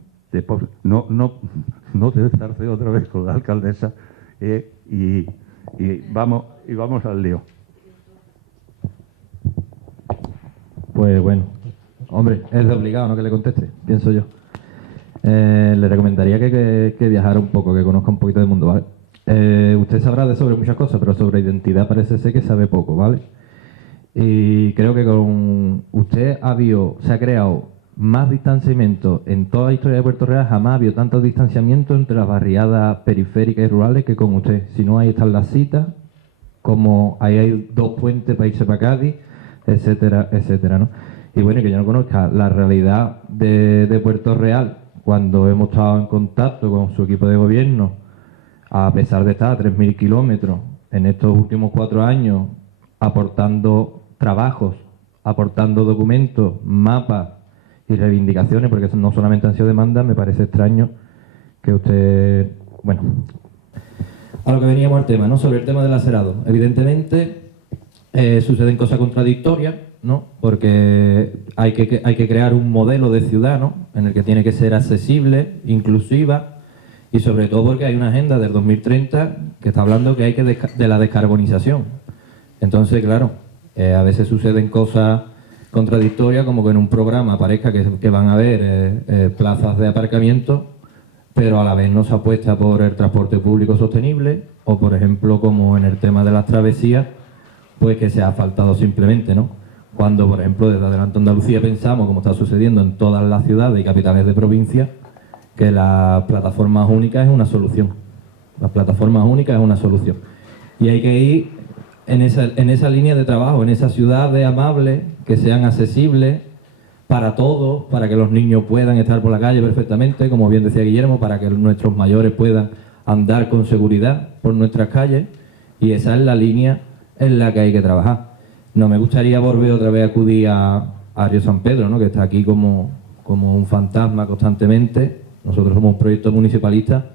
no te zarce otra vez con la alcaldesa, y vamos al lío. Pues bueno, hombre, es de obligado, ¿no?, que le conteste, pienso yo. Le recomendaría que viajara un poco, que conozca un poquito del mundo, ¿vale? Usted sabrá sobre muchas cosas, pero sobre identidad parece ser que sabe poco, ¿vale? Y creo que con usted se ha creado más distanciamiento en toda la historia de Puerto Real. Jamás ha habido tanto distanciamiento entre las barriadas periféricas y rurales que con usted. Si no, ahí están las citas, como ahí hay 2 puentes para irse para Cádiz, etcétera, etcétera, ¿no? Y bueno, que yo no conozca la realidad de Puerto Real cuando hemos estado en contacto con su equipo de gobierno, a pesar de estar a 3.000 kilómetros en estos últimos 4 años, aportando trabajos, aportando documentos, mapas y reivindicaciones, porque no solamente han sido demandas. Me parece extraño que usted... Bueno, a lo que veníamos al tema, ¿no? Sobre el tema del acerado. Evidentemente suceden cosas contradictorias, ¿no? Porque hay que crear un modelo de ciudad, ¿no?, en el que tiene que ser accesible, inclusiva, y sobre todo porque hay una agenda del 2030 que está hablando que hay que de la descarbonización. Entonces, claro, a veces suceden cosas contradictorias, como que en un programa parezca que van a haber plazas de aparcamiento, pero a la vez no se apuesta por el transporte público sostenible, o por ejemplo, como en el tema de las travesías, pues que se ha asfaltado simplemente, ¿no? Cuando, por ejemplo, desde Adelante Andalucía pensamos, como está sucediendo en todas las ciudades y capitales de provincia, que las plataformas únicas es una solución. Las plataformas únicas es una solución. Y hay que ir en esa línea de trabajo, en esas ciudades amables, que sean accesibles para todos, para que los niños puedan estar por la calle perfectamente, como bien decía Guillermo, para que nuestros mayores puedan andar con seguridad por nuestras calles, y esa es la línea en la que hay que trabajar. No me gustaría volver otra vez a acudir a Río San Pedro, ¿no?, que está aquí como un fantasma constantemente. Nosotros somos un proyecto municipalista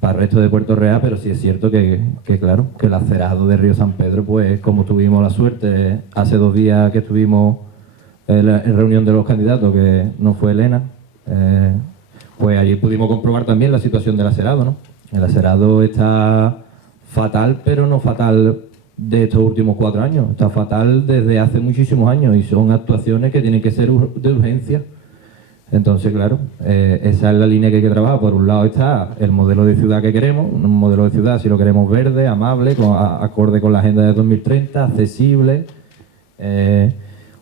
para el resto de Puerto Real, pero sí es cierto que claro, que el acerado de Río San Pedro, pues como tuvimos la suerte hace 2 días que estuvimos en reunión de los candidatos, que no fue Elena, pues allí pudimos comprobar también la situación del acerado, ¿no? El acerado está fatal, pero no fatal de estos últimos 4 años, está fatal desde hace muchísimos años, y son actuaciones que tienen que ser de urgencia. Entonces, claro, esa es la línea que hay que trabajar. Por un lado está el modelo de ciudad que queremos, un modelo de ciudad si lo queremos verde, amable, acorde con la agenda de 2030, accesible,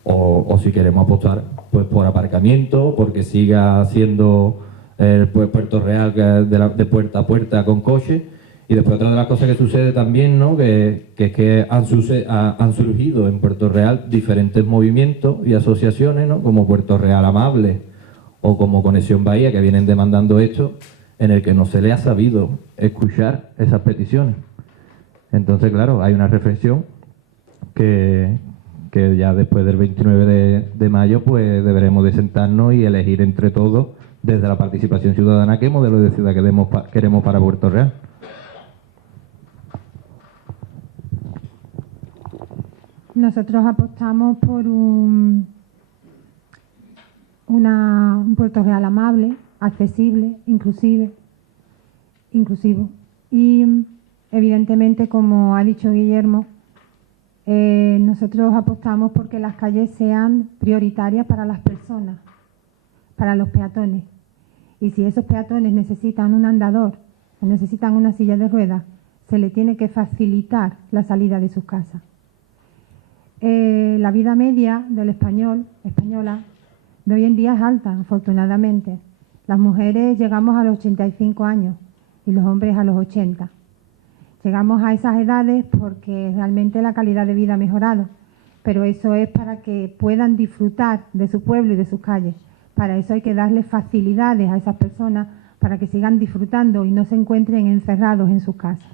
o si queremos apostar pues por aparcamiento, porque siga siendo pues, Puerto Real de puerta a puerta con coche. Y después otra de las cosas que sucede también, ¿no? que es que han surgido en Puerto Real diferentes movimientos y asociaciones, ¿no? Como Puerto Real Amable o como Conexión Bahía, que vienen demandando esto, en el que no se le ha sabido escuchar esas peticiones. Entonces, claro, hay una reflexión que ya después del 29 de mayo pues deberemos de sentarnos y elegir entre todos, desde la participación ciudadana, qué modelo de ciudad queremos para Puerto Real. Nosotros apostamos por un Puerto Real amable, accesible, inclusivo. Y evidentemente, como ha dicho Guillermo, nosotros apostamos porque las calles sean prioritarias para las personas, para los peatones. Y si esos peatones necesitan un andador o necesitan una silla de ruedas, se le tiene que facilitar la salida de sus casas. La vida media del española, de hoy en día es alta, afortunadamente. Las mujeres llegamos a los 85 años y los hombres a los 80. Llegamos a esas edades porque realmente la calidad de vida ha mejorado, pero eso es para que puedan disfrutar de su pueblo y de sus calles. Para eso hay que darles facilidades a esas personas para que sigan disfrutando y no se encuentren encerrados en sus casas.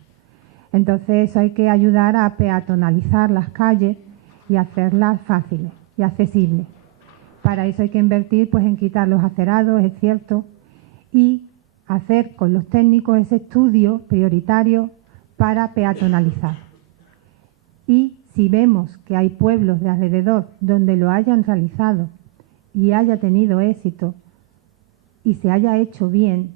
Entonces eso hay que ayudar a peatonalizar las calles y hacerlas fáciles y accesibles. Para eso hay que invertir pues, en quitar los acerados, es cierto, y hacer con los técnicos ese estudio prioritario para peatonalizar. Y si vemos que hay pueblos de alrededor donde lo hayan realizado y haya tenido éxito y se haya hecho bien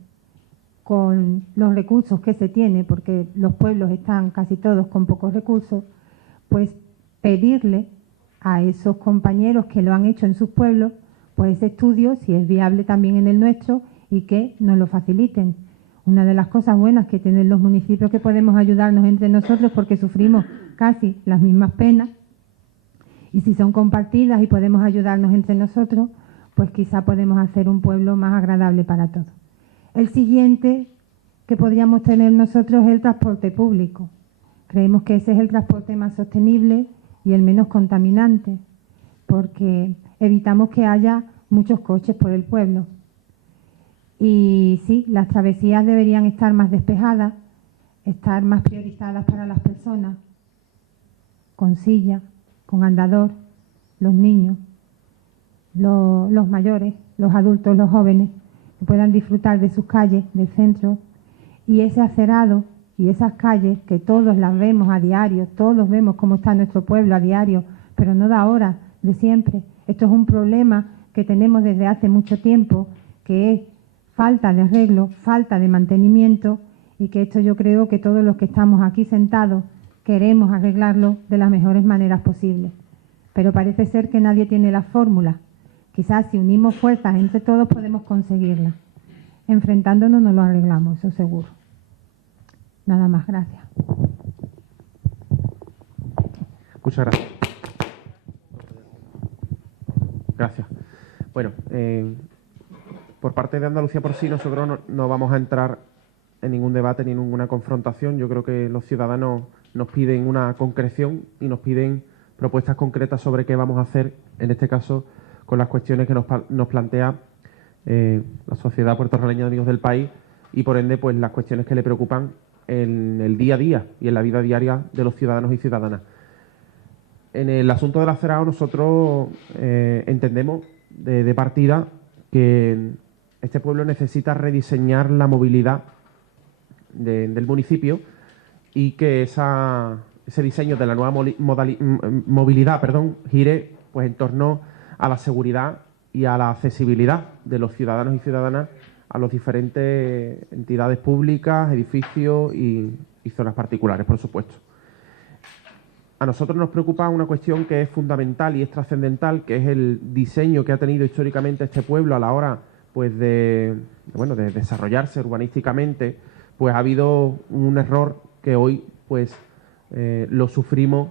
con los recursos que se tiene, porque los pueblos están casi todos con pocos recursos, pues pedirle a esos compañeros que lo han hecho en sus pueblos, pues ese estudio, si es viable también en el nuestro, y que nos lo faciliten. Una de las cosas buenas que tienen los municipios que podemos ayudarnos entre nosotros porque sufrimos casi las mismas penas, y si son compartidas y podemos ayudarnos entre nosotros, pues quizá podemos hacer un pueblo más agradable para todos. El siguiente que podríamos tener nosotros es el transporte público. Creemos que ese es el transporte más sostenible y el menos contaminante, porque evitamos que haya muchos coches por el pueblo. Y sí, las travesías deberían estar más despejadas, estar más priorizadas para las personas, con silla, con andador, los niños, los mayores, los adultos, los jóvenes, que puedan disfrutar de sus calles, del centro, y ese acerado y esas calles que todos las vemos a diario, todos vemos cómo está nuestro pueblo a diario, pero no de ahora, de siempre. Esto es un problema que tenemos desde hace mucho tiempo, que es falta de arreglo, falta de mantenimiento, y que esto yo creo que todos los que estamos aquí sentados queremos arreglarlo de las mejores maneras posibles. Pero parece ser que nadie tiene la fórmula. Quizás si unimos fuerzas entre todos podemos conseguirla. Enfrentándonos no lo arreglamos, eso seguro. Nada más, gracias. Muchas gracias. Gracias. Bueno, por parte de Andalucía por sí, nosotros no vamos a entrar en ningún debate ni ninguna confrontación. Yo creo que los ciudadanos nos piden una concreción y nos piden propuestas concretas sobre qué vamos a hacer, en este caso, con las cuestiones que nos plantea la Sociedad Puertorriqueña de Amigos del País y, por ende, pues las cuestiones que le preocupan en el día a día y en la vida diaria de los ciudadanos y ciudadanas. En el asunto del acerado nosotros entendemos de partida que este pueblo necesita rediseñar la movilidad del municipio y que ese diseño de la nueva movilidad gire pues en torno a la seguridad y a la accesibilidad de los ciudadanos y ciudadanas a las diferentes entidades públicas, edificios y zonas particulares, por supuesto. A nosotros nos preocupa una cuestión que es fundamental y es trascendental, que es el diseño que ha tenido históricamente este pueblo a la hora pues de desarrollarse urbanísticamente, pues ha habido un error que hoy pues lo sufrimos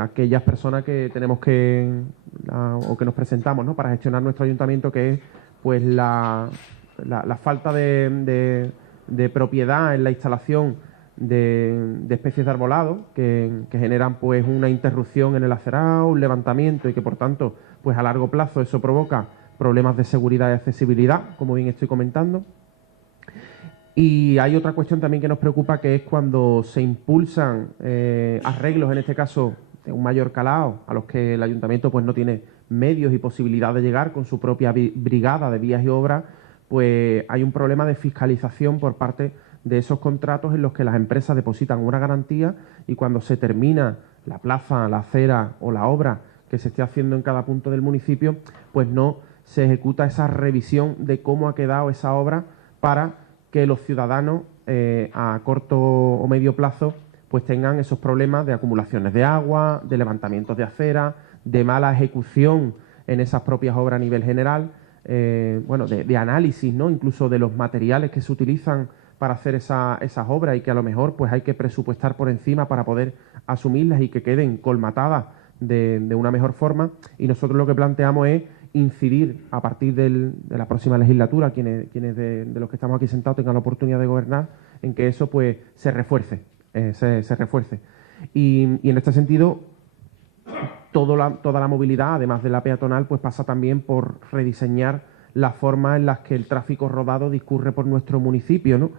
aquellas personas que tenemos o que nos presentamos, ¿no?, para gestionar nuestro ayuntamiento, que es pues la falta de propiedad en la instalación de especies de arbolado que generan pues una interrupción en el acerado, un levantamiento, y que por tanto pues a largo plazo eso provoca problemas de seguridad y accesibilidad, como bien estoy comentando. Y hay otra cuestión también que nos preocupa, que es cuando se impulsan arreglos, en este caso de un mayor calado, a los que el ayuntamiento pues no tiene medios y posibilidad de llegar con su propia brigada de vías y obras, pues hay un problema de fiscalización por parte de esos contratos en los que las empresas depositan una garantía, y cuando se termina la plaza, la acera o la obra que se esté haciendo en cada punto del municipio, pues no se ejecuta esa revisión de cómo ha quedado esa obra, para que los ciudadanos a corto o medio plazo pues tengan esos problemas de acumulaciones de agua, de levantamientos de acera, de mala ejecución en esas propias obras a nivel general, de análisis, ¿no?, incluso de los materiales que se utilizan para hacer esas obras, y que a lo mejor pues hay que presupuestar por encima para poder asumirlas y que queden colmatadas de una mejor forma. Y nosotros lo que planteamos es incidir a partir de la próxima legislatura, quienes de los que estamos aquí sentados tengan la oportunidad de gobernar, en que eso pues se refuerce. Y en este sentido, toda la movilidad, además de la peatonal, pues pasa también por rediseñar la forma en la que el tráfico rodado discurre por nuestro municipio, ¿no?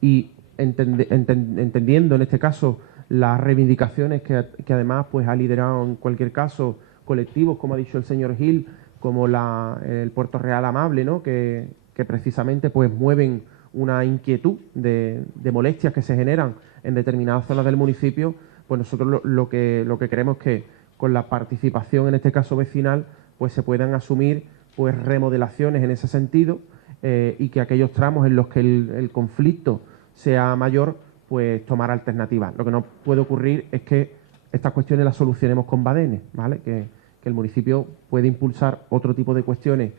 Y entendiendo en este caso las reivindicaciones que además pues ha liderado en cualquier caso colectivos, como ha dicho el señor Gil, como el Puerto Real Amable, ¿no?, que precisamente pues mueven una inquietud de molestias que se generan en determinadas zonas del municipio. Pues nosotros lo que queremos es que con la participación, en este caso vecinal, pues se puedan asumir pues remodelaciones en ese sentido, y que aquellos tramos en los que el conflicto sea mayor, pues tomar alternativas. Lo que no puede ocurrir es que estas cuestiones las solucionemos con badenes, ¿vale? Que el municipio puede impulsar otro tipo de cuestiones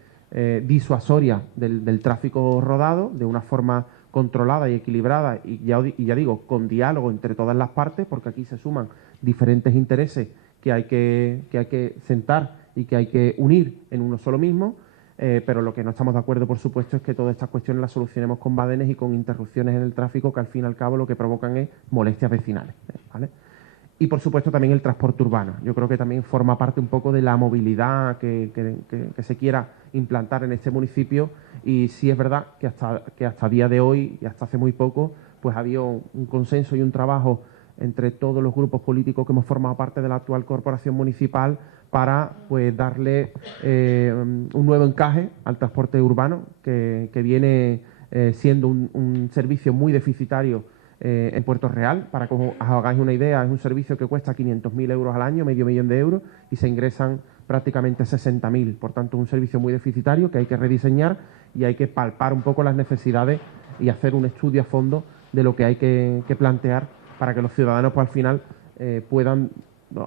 disuasorias del tráfico rodado de una forma controlada y equilibrada, y ya digo, con diálogo entre todas las partes, porque aquí se suman diferentes intereses que hay que sentar y que hay que unir en uno solo mismo, pero lo que no estamos de acuerdo, por supuesto, es que todas estas cuestiones las solucionemos con badenes y con interrupciones en el tráfico, que al fin y al cabo lo que provocan es molestias vecinales, ¿vale? Y, por supuesto, también el transporte urbano. Yo creo que también forma parte un poco de la movilidad que se quiera implantar en este municipio, y sí es verdad que hasta día de hoy y hasta hace muy poco pues ha habido un consenso y un trabajo entre todos los grupos políticos que hemos formado parte de la actual corporación municipal para pues darle un nuevo encaje al transporte urbano, que viene siendo un servicio muy deficitario en Puerto Real. Para que os hagáis una idea, es un servicio que cuesta 500.000 euros al año, medio millón de euros, y se ingresan prácticamente 60.000. Por tanto, es un servicio muy deficitario que hay que rediseñar, y hay que palpar un poco las necesidades y hacer un estudio a fondo de lo que hay que plantear para que los ciudadanos pues, al final puedan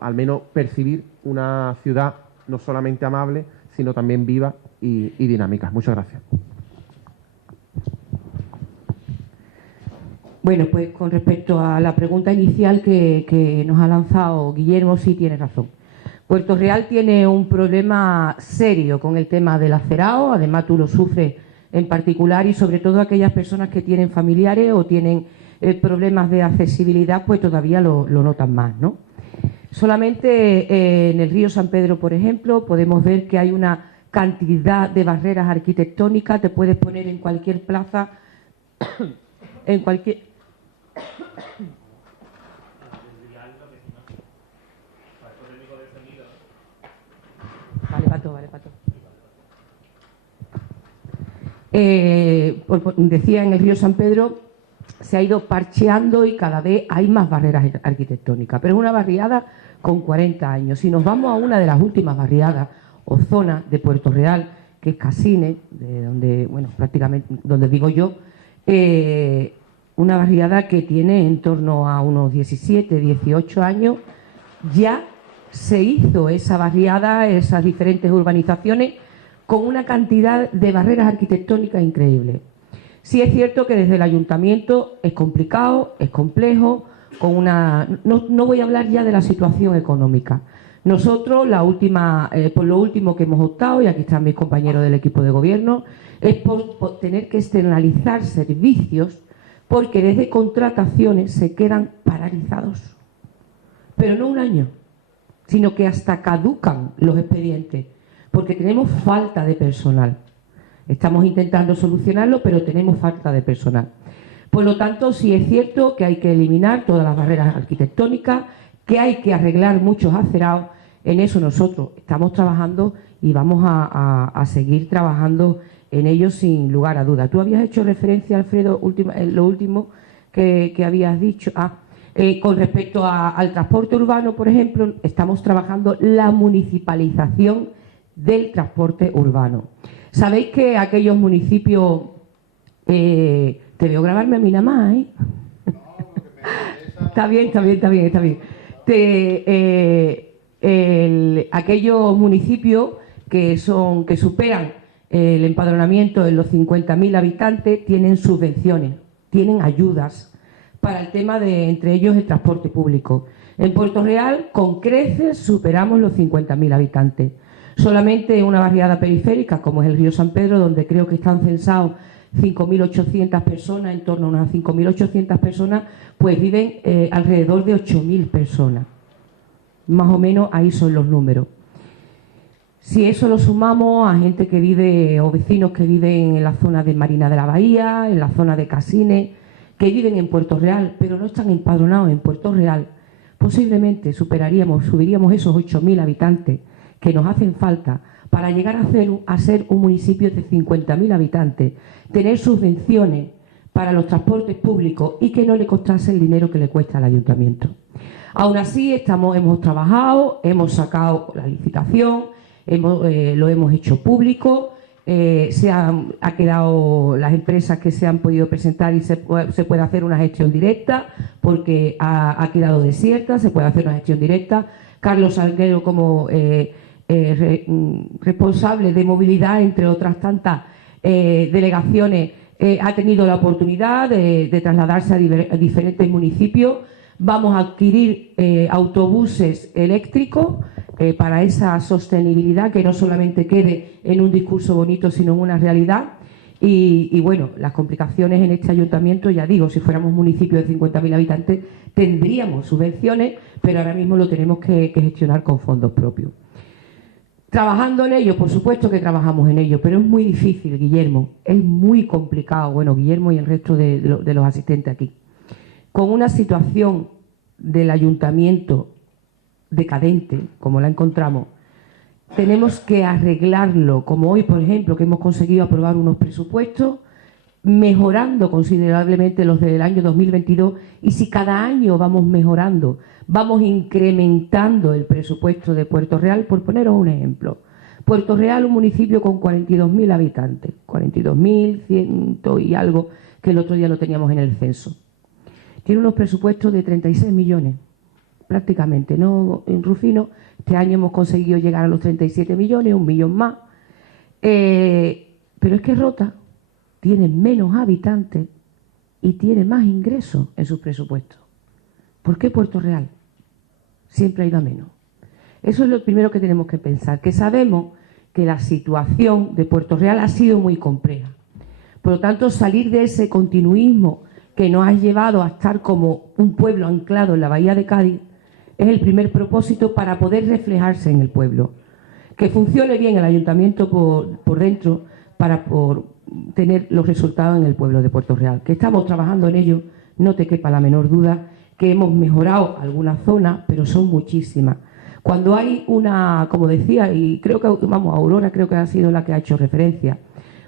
al menos percibir una ciudad no solamente amable, sino también viva y dinámica. Muchas gracias. Bueno, pues con respecto a la pregunta inicial que nos ha lanzado Guillermo, sí tiene razón. Puerto Real tiene un problema serio con el tema del acerado, además tú lo sufres en particular, y sobre todo aquellas personas que tienen familiares o tienen problemas de accesibilidad, pues todavía lo notan más, ¿no? Solamente en el río San Pedro, por ejemplo, podemos ver que hay una cantidad de barreras arquitectónicas. Te puedes poner en cualquier plaza, en cualquier... Vale, pato, vale, pato. Decía, en el río San Pedro se ha ido parcheando y cada vez hay más barreras arquitectónicas, pero es una barriada con 40 años. Si nos vamos a una de las últimas barriadas o zonas de Puerto Real, que es Casines, de donde, bueno, prácticamente donde vivo yo, una barriada que tiene en torno a unos 17, 18 años, ya se hizo esa barriada, esas diferentes urbanizaciones, con una cantidad de barreras arquitectónicas increíbles. Sí es cierto que desde el ayuntamiento es complicado, es complejo, con una... No voy a hablar ya de la situación económica. Nosotros, por lo último que hemos optado, y aquí están mis compañeros del equipo de gobierno, es por tener que externalizar servicios, porque desde contrataciones se quedan paralizados. Pero no un año, sino que hasta caducan los expedientes, porque tenemos falta de personal. Estamos intentando solucionarlo, pero tenemos falta de personal. Por lo tanto, sí es cierto que hay que eliminar todas las barreras arquitectónicas, que hay que arreglar muchos acerados. En eso nosotros estamos trabajando y vamos a seguir trabajando en ello sin lugar a dudas. Tú habías hecho referencia, Alfredo, lo último que habías dicho. Con respecto al transporte urbano, por ejemplo, estamos trabajando la municipalización del transporte urbano. Sabéis que aquellos municipios... te veo grabarme a mí nada más, ¿eh? Está bien. Aquellos municipios que superan el empadronamiento en los 50.000 habitantes tienen subvenciones, tienen ayudas para el tema de, entre ellos, el transporte público. En Puerto Real, con creces, superamos los 50.000 habitantes. Solamente en una barriada periférica, como es el río San Pedro, donde creo que están censados 5.800 personas, en torno a unas 5.800 personas, pues viven alrededor de 8.000 personas. Más o menos ahí son los números. Si eso lo sumamos a gente que vive, o vecinos que viven en la zona de Marina de la Bahía, en la zona de Casines, que viven en Puerto Real, pero no están empadronados en Puerto Real, posiblemente subiríamos esos 8.000 habitantes que nos hacen falta para llegar a ser un municipio de 50.000 habitantes, tener subvenciones para los transportes públicos y que no le costase el dinero que le cuesta al ayuntamiento. Aún así, hemos trabajado, hemos sacado la licitación, lo hemos hecho público, ha quedado las empresas que se han podido presentar y se puede hacer una gestión directa porque ha quedado desierta, se puede hacer una gestión directa. Carlos Salguero, como responsable de movilidad, entre otras tantas delegaciones, ha tenido la oportunidad de trasladarse a diferentes municipios. Vamos a adquirir autobuses eléctricos para esa sostenibilidad, que no solamente quede en un discurso bonito, sino en una realidad. Y bueno, las complicaciones en este ayuntamiento, ya digo, si fuéramos un municipio de 50.000 habitantes, tendríamos subvenciones, pero ahora mismo lo tenemos que gestionar con fondos propios. Trabajando en ello, por supuesto que trabajamos en ello, pero es muy difícil, Guillermo, es muy complicado. Bueno, Guillermo y el resto de los asistentes aquí. Con una situación del ayuntamiento decadente, como la encontramos, tenemos que arreglarlo, como hoy, por ejemplo, que hemos conseguido aprobar unos presupuestos, mejorando considerablemente los del año 2022, y si cada año vamos mejorando, vamos incrementando el presupuesto de Puerto Real, por poneros un ejemplo. Puerto Real, un municipio con 42.000 habitantes, 42.100 y algo, que el otro día lo teníamos en el censo. Tiene unos presupuestos de 36 millones, prácticamente, ¿no, Rufino? Este año hemos conseguido llegar a los 37 millones, 1 millón más. Pero es que Rota tiene menos habitantes y tiene más ingresos en sus presupuestos. ¿Por qué Puerto Real siempre ha ido a menos? Eso es lo primero que tenemos que pensar, que sabemos que la situación de Puerto Real ha sido muy compleja. Por lo tanto, salir de ese continuismo que nos ha llevado a estar como un pueblo anclado en la Bahía de Cádiz es el primer propósito para poder reflejarse en el pueblo. Que funcione bien el ayuntamiento por dentro para tener los resultados en el pueblo de Puerto Real. Que estamos trabajando en ello, no te quepa la menor duda, que hemos mejorado algunas zonas, pero son muchísimas. Cuando hay una, como decía, y creo que, Aurora creo que ha sido la que ha hecho referencia,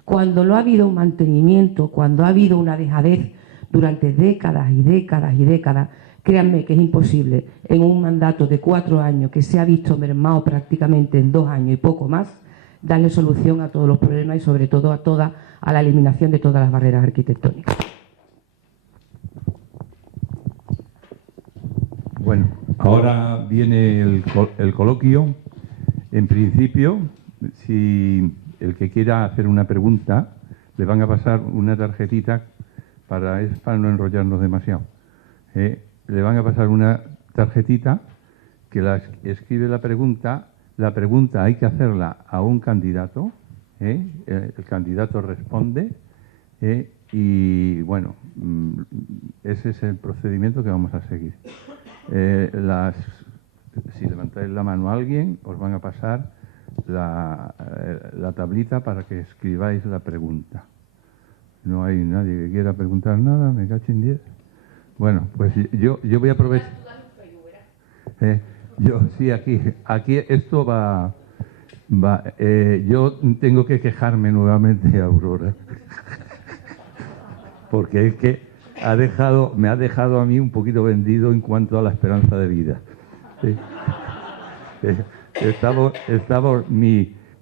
cuando no ha habido un mantenimiento, cuando ha habido una dejadez durante décadas y décadas y décadas, créanme que es imposible en un mandato de 4 años que se ha visto mermado prácticamente en 2 años y poco más, darle solución a todos los problemas y sobre todo a la eliminación de todas las barreras arquitectónicas. Bueno, ahora viene el coloquio. En principio, si el que quiera hacer una pregunta, le van a pasar una tarjetita para no enrollarnos demasiado. Le van a pasar una tarjetita que escribe la pregunta. La pregunta hay que hacerla a un candidato. El candidato responde. Y bueno, ese es el procedimiento que vamos a seguir. Si levantáis la mano a alguien, os van a pasar la tablita para que escribáis la pregunta. No hay nadie que quiera preguntar nada, me cacho en 10. Bueno, pues yo voy a aprovechar. Sí, aquí esto va. Yo tengo que quejarme nuevamente, Aurora, porque es que me ha dejado a mí un poquito vendido en cuanto a la esperanza de vida. Sí.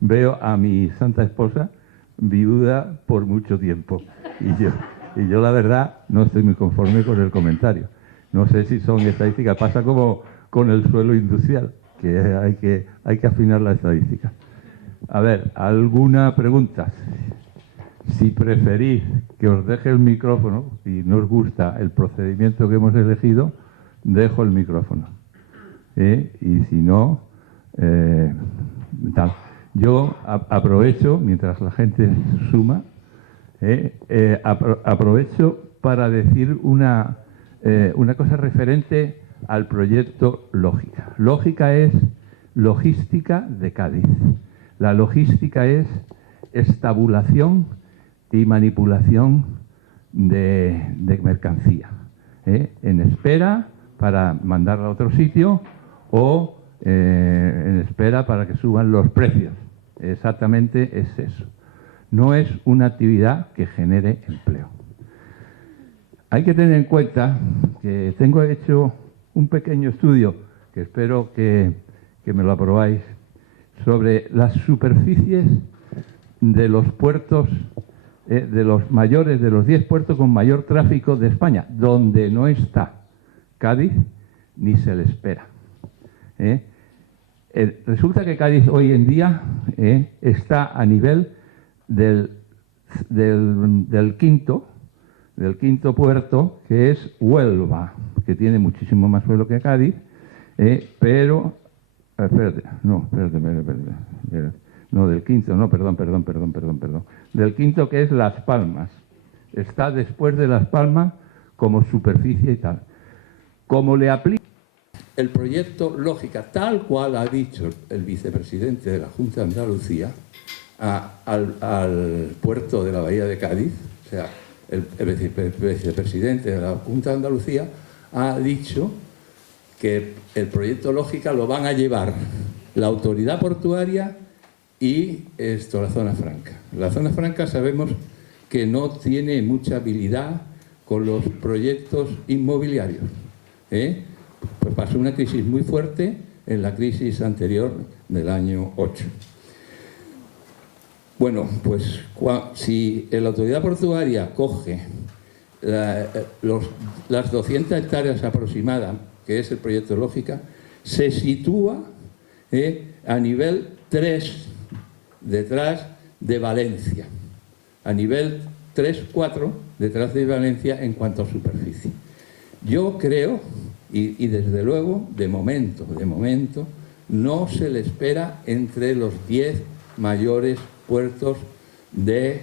Veo a mi santa esposa viuda por mucho tiempo y yo la verdad no estoy muy conforme con el comentario. No sé si son estadísticas, pasa como con el suelo industrial, que hay que afinar la estadística. A ver, ¿alguna pregunta? Si preferís que os deje el micrófono y no os gusta el procedimiento que hemos elegido, dejo el micrófono. Y si no, tal. Yo aprovecho, mientras la gente suma, aprovecho para decir una cosa referente al proyecto Lógica. Lógica es logística de Cádiz. La logística es estabulación y manipulación de mercancía, en espera para mandarla a otro sitio o en espera para que suban los precios. Exactamente es eso. No es una actividad que genere empleo. Hay que tener en cuenta que tengo hecho un pequeño estudio, que espero que me lo aprobáis, sobre las superficies de los puertos, de los mayores, de los 10 puertos con mayor tráfico de España, donde no está Cádiz ni se le espera. Resulta que Cádiz hoy en día está a nivel del quinto puerto, que es Huelva, que tiene muchísimo más suelo que Cádiz, pero... Espérate. No, del quinto, no, perdón. Del quinto, que es Las Palmas. Está después de Las Palmas como superficie y tal. Como le aplica el proyecto Lógica, tal cual ha dicho el vicepresidente de la Junta de Andalucía, al puerto de la Bahía de Cádiz, o sea, el vicepresidente de la Junta de Andalucía ha dicho que el proyecto Lógica lo van a llevar la autoridad portuaria y la zona franca. La zona franca sabemos que no tiene mucha habilidad con los proyectos inmobiliarios. Pues pasó una crisis muy fuerte en la crisis anterior del año 8. Bueno, pues si la autoridad portuaria coge las 200 hectáreas aproximadas, que es el proyecto Lógica, se sitúa a nivel 3 detrás de Valencia, a nivel 3-4 detrás de Valencia en cuanto a superficie. Yo creo, y desde luego, de momento, no se le espera entre los 10 mayores puertos de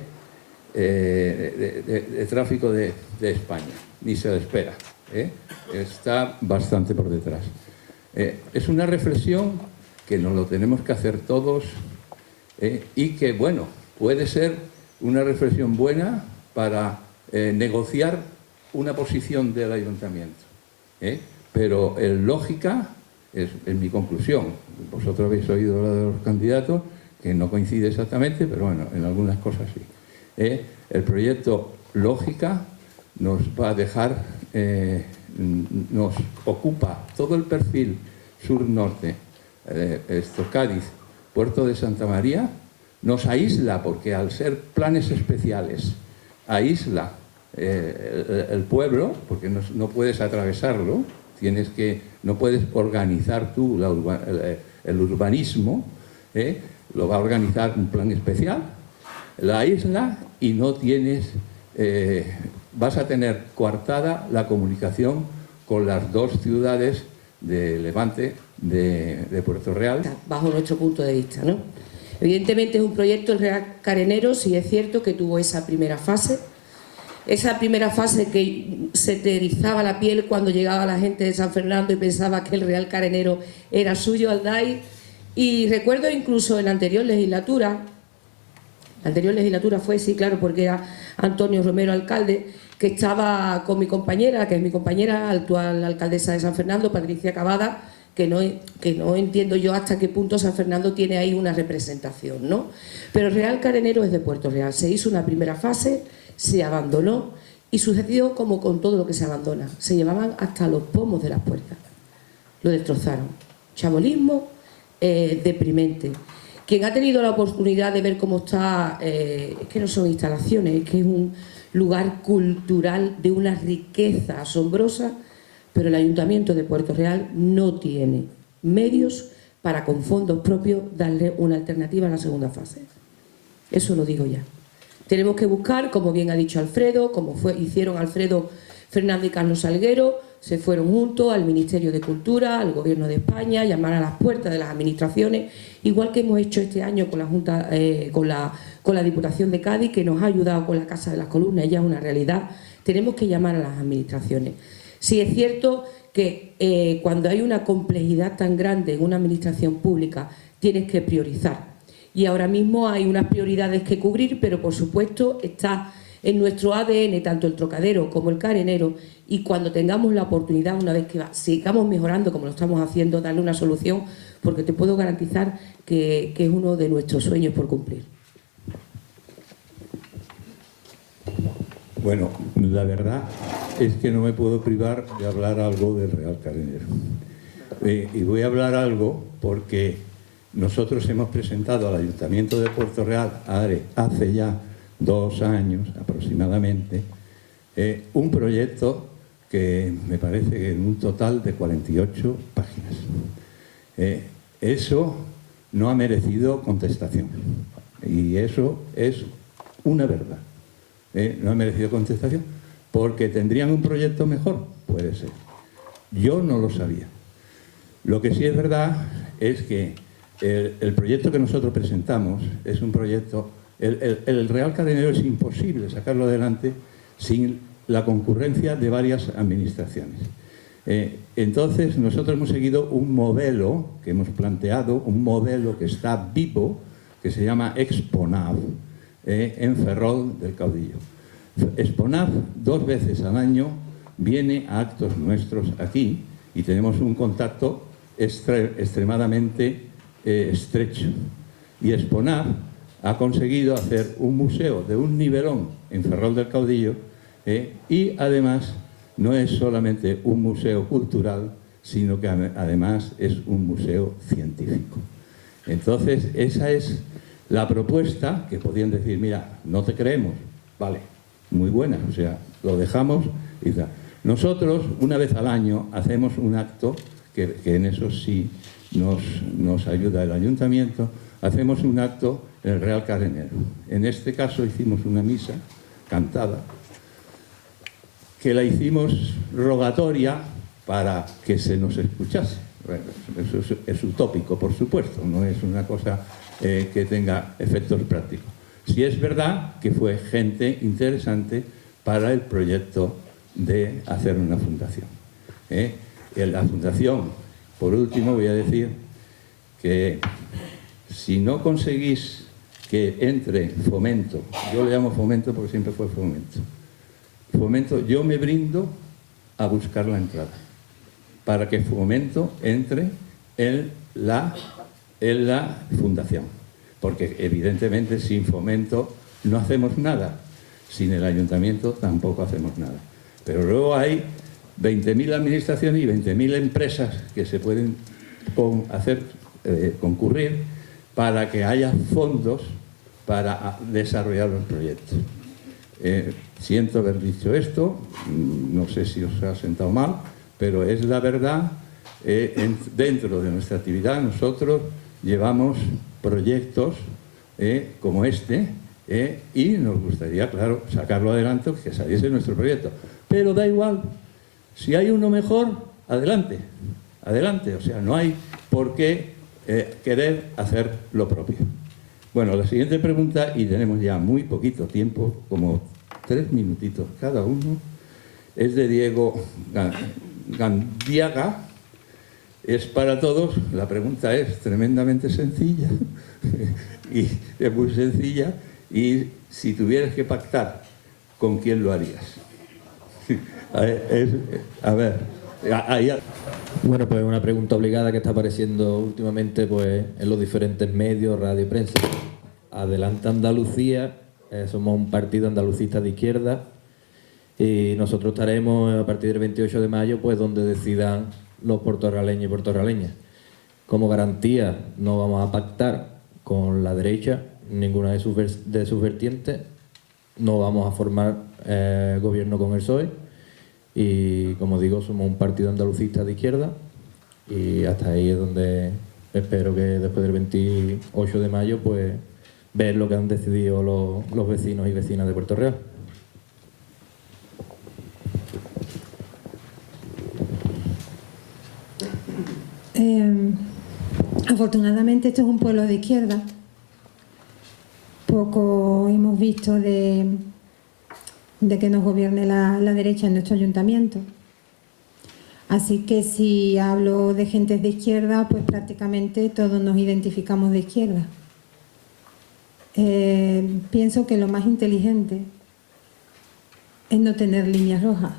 tráfico de España, ni se le espera. Está bastante por detrás. Es una reflexión que nos lo tenemos que hacer todos y que, bueno, puede ser una reflexión buena para negociar una posición del ayuntamiento. Pero en Lógica, es mi conclusión, vosotros habéis oído la de los candidatos, que no coincide exactamente, pero bueno, en algunas cosas sí. El proyecto Lógica nos va a dejar, nos ocupa todo el perfil sur-norte, Cádiz, Puerto de Santa María, nos aísla, porque al ser planes especiales, aísla el pueblo, porque no puedes atravesarlo, no puedes organizar tú el urbanismo, lo va a organizar un plan especial, la isla, y no tienes, vas a tener coartada la comunicación con las dos ciudades de Levante, de Puerto Real. Bajo nuestro punto de vista, ¿no? Evidentemente es un proyecto, el Real Carenero, sí es cierto que tuvo esa primera fase que se te erizaba la piel cuando llegaba la gente de San Fernando y pensaba que el Real Carenero era suyo, Alday. Y recuerdo incluso en la anterior legislatura fue, sí, claro, porque era Antonio Romero alcalde, que estaba con mi compañera, que es mi compañera, actual alcaldesa de San Fernando, Patricia Cavada, que no entiendo yo hasta qué punto San Fernando tiene ahí una representación, ¿no? Pero el Real Carenero es de Puerto Real. Se hizo una primera fase, se abandonó y sucedió como con todo lo que se abandona. Se llevaban hasta los pomos de las puertas. Lo destrozaron. Chabolismo deprimente. Quien ha tenido la oportunidad de ver cómo está, es que no son instalaciones, es que es un lugar cultural de una riqueza asombrosa, pero el Ayuntamiento de Puerto Real no tiene medios para, con fondos propios, darle una alternativa a la segunda fase. Eso lo digo ya. Tenemos que buscar, como bien ha dicho Alfredo, como hicieron Alfredo Fernández y Carlos Salguero, se fueron juntos al Ministerio de Cultura, al Gobierno de España, llamar a las puertas de las administraciones, igual que hemos hecho este año con la Junta, con la Diputación de Cádiz, que nos ha ayudado con la Casa de las Columnas, ya es una realidad. Tenemos que llamar a las administraciones. Sí es cierto que cuando hay una complejidad tan grande en una administración pública, tienes que priorizar. Y ahora mismo hay unas prioridades que cubrir, pero por supuesto está en nuestro ADN tanto el Trocadero como el Carenero, y cuando tengamos la oportunidad, una vez que sigamos mejorando como lo estamos haciendo, darle una solución, porque te puedo garantizar que es uno de nuestros sueños por cumplir. Bueno, la verdad es que no me puedo privar de hablar algo del Real Carenero. Y voy a hablar algo porque nosotros hemos presentado al Ayuntamiento de Puerto Real hace ya 2 años aproximadamente un proyecto que me parece que en un total de 48 páginas. Eso no ha merecido contestación y eso es una verdad. No ha merecido contestación porque tendrían un proyecto mejor, puede ser. Yo no lo sabía. Lo que sí es verdad es que el proyecto que nosotros presentamos es un proyecto. El Real Carenero es imposible sacarlo adelante sin la concurrencia de varias administraciones. Entonces nosotros hemos seguido un modelo que hemos planteado, un modelo que está vivo, que se llama Exponav, en Ferrol del Caudillo. Exponav 2 veces al año viene a actos nuestros aquí y tenemos un contacto extremadamente estrecho. Y Exponav ha conseguido hacer un museo de un nivelón en Ferrol del Caudillo y además no es solamente un museo cultural, sino que además es un museo científico. Entonces, esa es la propuesta que podían decir, mira, no te creemos, vale, muy buena, o sea, lo dejamos y tal. Nosotros, una vez al año, hacemos un acto, que en eso sí nos ayuda el Ayuntamiento, hacemos un acto en el Real Carenero. En este caso hicimos una misa cantada, que la hicimos rogatoria para que se nos escuchase. Bueno, eso es utópico, por supuesto, no es una cosa que tenga efectos prácticos. Sí es verdad que fue gente interesante para el proyecto de hacer una fundación. La fundación, por último, voy a decir que si no conseguís que entre Fomento, yo le llamo Fomento porque siempre fue Fomento, yo me brindo a buscar la entrada para que Fomento entre en la fundación, porque evidentemente sin Fomento no hacemos nada, sin el Ayuntamiento tampoco hacemos nada. Pero luego hay 20.000 administraciones y 20.000 empresas que se pueden concurrir para que haya fondos para desarrollar los proyectos. Siento haber dicho esto, no sé si os ha sentado mal, pero es la verdad. Dentro de nuestra actividad nosotros llevamos proyectos como este y nos gustaría, claro, sacarlo adelante, que saliese nuestro proyecto. Pero da igual, si hay uno mejor, adelante, adelante. O sea, no hay por qué querer hacer lo propio. Bueno, la siguiente pregunta, y tenemos ya muy poquito tiempo, como 3 minutitos cada uno, es de Diego Gandiaga. Es para todos. La pregunta es tremendamente sencilla y es muy sencilla. Y si tuvieras que pactar, ¿con quién lo harías? A ver, ahí. Bueno, pues una pregunta obligada que está apareciendo últimamente pues, en los diferentes medios, radio y prensa. Adelante Andalucía, somos un partido andalucista de izquierda y nosotros estaremos a partir del 28 de mayo pues donde decidan los puertorraleños y puertorraleñas. Como garantía no vamos a pactar con la derecha, ninguna de sus vertientes, no vamos a formar gobierno con el PSOE y como digo somos un partido andalucista de izquierda y hasta ahí es donde espero que después del 28 de mayo pues ver lo que han decidido los vecinos y vecinas de Puerto Real. Afortunadamente esto es un pueblo de izquierda. Poco hemos visto de que nos gobierne la derecha en nuestro ayuntamiento. Así que si hablo de gente de izquierda, pues prácticamente todos nos identificamos de izquierda. Pienso que lo más inteligente es no tener líneas rojas,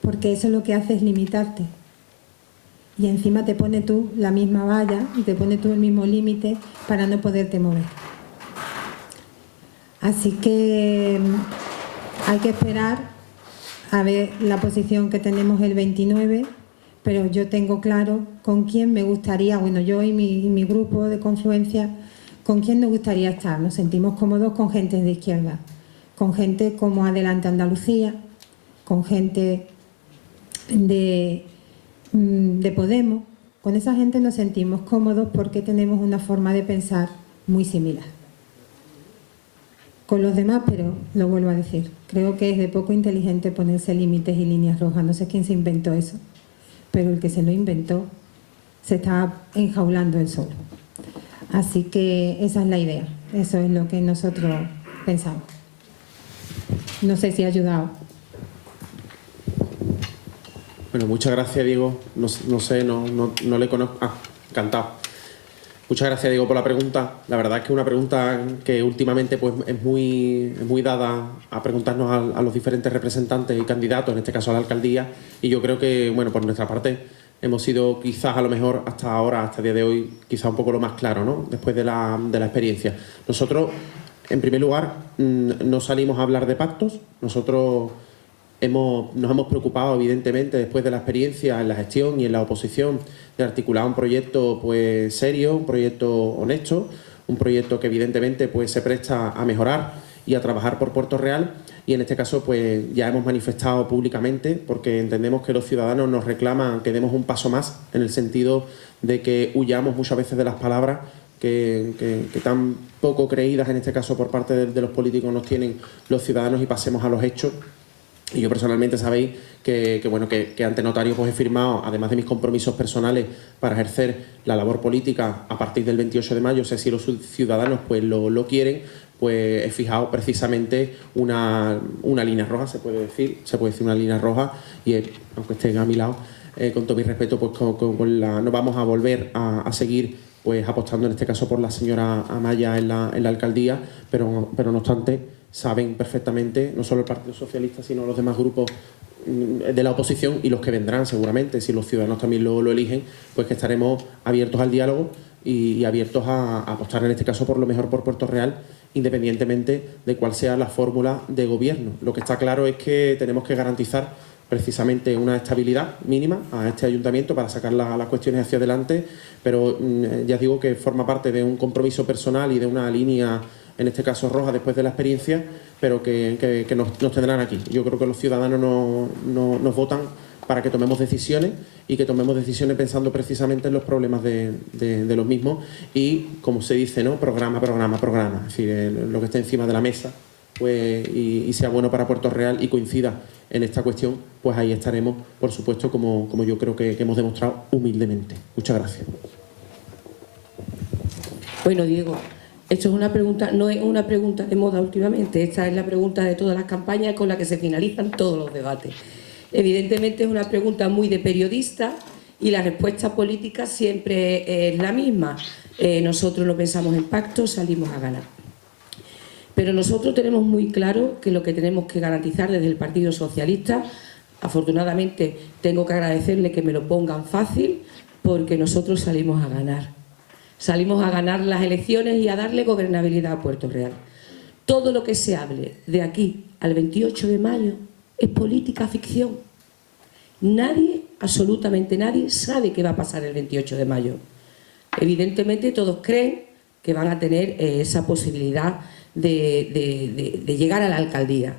porque eso lo que hace es limitarte. Y encima te pone tú la misma valla y te pone tú el mismo límite para no poderte mover. Así que hay que esperar a ver la posición que tenemos el 29, pero yo tengo claro con quién me gustaría, bueno, yo y mi grupo de confluencia, con quién nos gustaría estar. Nos sentimos cómodos con gente de izquierda, con gente como Adelante Andalucía, con gente de Podemos. Con esa gente nos sentimos cómodos porque tenemos una forma de pensar muy similar. Con los demás, pero lo vuelvo a decir, creo que es de poco inteligente ponerse límites y líneas rojas. No sé quién se inventó eso, pero el que se lo inventó se está enjaulando él solo. Así que esa es la idea, eso es lo que nosotros pensamos. No sé si ha ayudado. Bueno, muchas gracias, Diego. No sé, no le conozco. Encantado. Muchas gracias, Diego, por la pregunta. La verdad es que es una pregunta que últimamente pues, es muy dada a preguntarnos a los diferentes representantes y candidatos, en este caso a la alcaldía, y yo creo que, bueno, por nuestra parte hemos sido quizás a lo mejor hasta ahora, hasta el día de hoy, quizás un poco lo más claro, ¿no? Después de la experiencia. Nosotros, en primer lugar, no salimos a hablar de pactos. Nosotros nos hemos preocupado, evidentemente, después de la experiencia en la gestión y en la oposición, de articular un proyecto pues serio, un proyecto honesto, un proyecto que evidentemente pues se presta a mejorar y a trabajar por Puerto Real, y en este caso pues ya hemos manifestado públicamente porque entendemos que los ciudadanos nos reclaman que demos un paso más, en el sentido de que huyamos muchas veces de las palabras que tan poco creídas en este caso por parte de los políticos nos tienen los ciudadanos, y pasemos a los hechos. Y yo personalmente sabéis que ante notario pues he firmado, además de mis compromisos personales para ejercer la labor política a partir del 28 de mayo, si los ciudadanos pues lo quieren, pues he fijado precisamente una línea roja, se puede decir una línea roja, y aunque estén a mi lado, con todo mi respeto, pues no vamos a volver a seguir pues apostando en este caso por la señora Amaya en la alcaldía, pero no obstante saben perfectamente, no solo el Partido Socialista, sino los demás grupos de la oposición y los que vendrán seguramente, si los ciudadanos también lo eligen, pues que estaremos abiertos al diálogo y abiertos a apostar en este caso por lo mejor por Puerto Real, independientemente de cuál sea la fórmula de gobierno. Lo que está claro es que tenemos que garantizar precisamente una estabilidad mínima a este ayuntamiento para sacar las cuestiones hacia adelante, pero ya digo que forma parte de un compromiso personal y de una línea, en este caso roja, después de la experiencia, pero que nos tendrán aquí. Yo creo que los ciudadanos nos votan para que tomemos decisiones y que tomemos decisiones pensando precisamente en los problemas de los mismos y, como se dice, ¿no? Programa. Es decir, lo que esté encima de la mesa pues, y sea bueno para Puerto Real y coincida en esta cuestión, pues ahí estaremos, por supuesto, como yo creo que hemos demostrado humildemente. Muchas gracias. Bueno, Diego, esto es una pregunta, no es una pregunta de moda últimamente, esta es la pregunta de todas las campañas con la que se finalizan todos los debates. Evidentemente es una pregunta muy de periodista y la respuesta política siempre es la misma. Nosotros no pensamos en pactos, salimos a ganar. Pero nosotros tenemos muy claro que lo que tenemos que garantizar desde el Partido Socialista, afortunadamente tengo que agradecerle que me lo pongan fácil, porque nosotros salimos a ganar. Salimos a ganar las elecciones y a darle gobernabilidad a Puerto Real. Todo lo que se hable de aquí al 28 de mayo es política ficción. Nadie, absolutamente nadie, sabe qué va a pasar el 28 de mayo. Evidentemente todos creen que van a tener esa posibilidad de llegar a la alcaldía.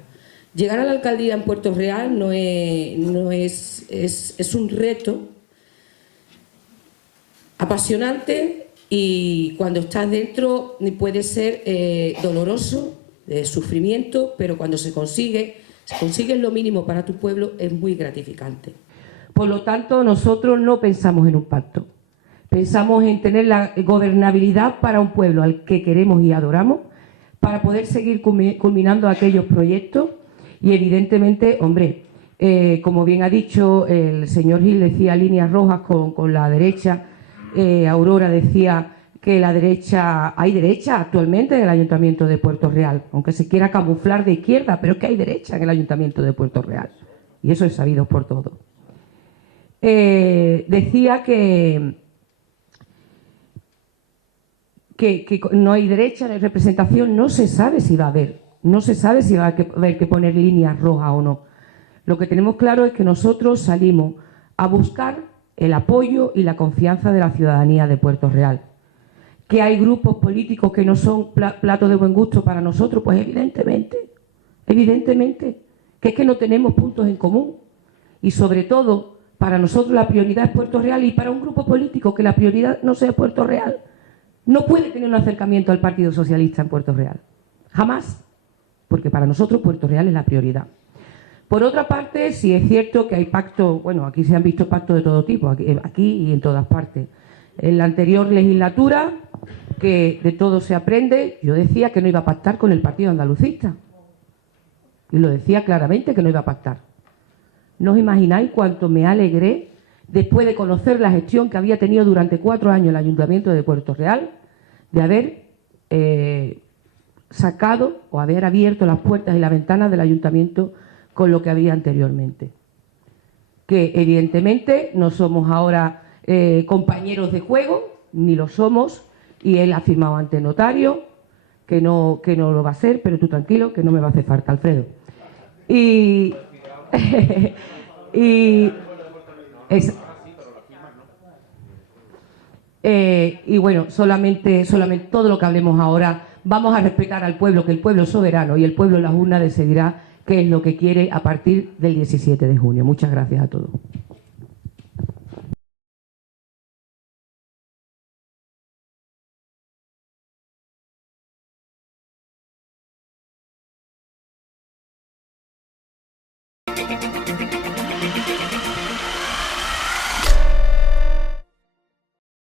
Llegar a la alcaldía en Puerto Real es un reto apasionante y cuando estás dentro puede ser doloroso, de sufrimiento, pero cuando se consigue lo mínimo para tu pueblo, es muy gratificante. Por lo tanto, nosotros no pensamos en un pacto. Pensamos en tener la gobernabilidad para un pueblo al que queremos y adoramos, para poder seguir culminando aquellos proyectos y, evidentemente, hombre, como bien ha dicho el señor Gil, decía líneas rojas con la derecha, Aurora decía que hay derecha actualmente en el Ayuntamiento de Puerto Real, aunque se quiera camuflar de izquierda, pero es que hay derecha en el Ayuntamiento de Puerto Real, y eso es sabido por todos. Decía que no hay derecha, no hay representación, no se sabe si va a haber, no se sabe si va a haber que poner líneas rojas o no. Lo que tenemos claro es que nosotros salimos a buscar el apoyo y la confianza de la ciudadanía de Puerto Real. Que hay grupos políticos que no son platos de buen gusto para nosotros, pues evidentemente, que es que no tenemos puntos en común. Y sobre todo, para nosotros la prioridad es Puerto Real y para un grupo político que la prioridad no sea Puerto Real, no puede tener un acercamiento al Partido Socialista en Puerto Real. Jamás. Porque para nosotros Puerto Real es la prioridad. Por otra parte, sí es cierto que hay pactos, bueno, aquí se han visto pactos de todo tipo, aquí y en todas partes. En la anterior legislatura, que de todo se aprende, yo decía que no iba a pactar con el Partido Andalucista. Y lo decía claramente que no iba a pactar. No os imagináis cuánto me alegré después de conocer la gestión que había tenido durante 4 años el Ayuntamiento de Puerto Real, de haber sacado o haber abierto las puertas y las ventanas del Ayuntamiento con lo que había anteriormente. Que evidentemente no somos ahora compañeros de juego, ni lo somos, y él ha firmado ante notario que no lo va a hacer, pero tú tranquilo, que no me va a hacer falta, Alfredo. Y bueno, solamente todo lo que hablemos ahora, vamos a respetar al pueblo, que el pueblo es soberano y el pueblo en las urnas decidirá qué es lo que quiere a partir del 17 de junio. Muchas gracias a todos.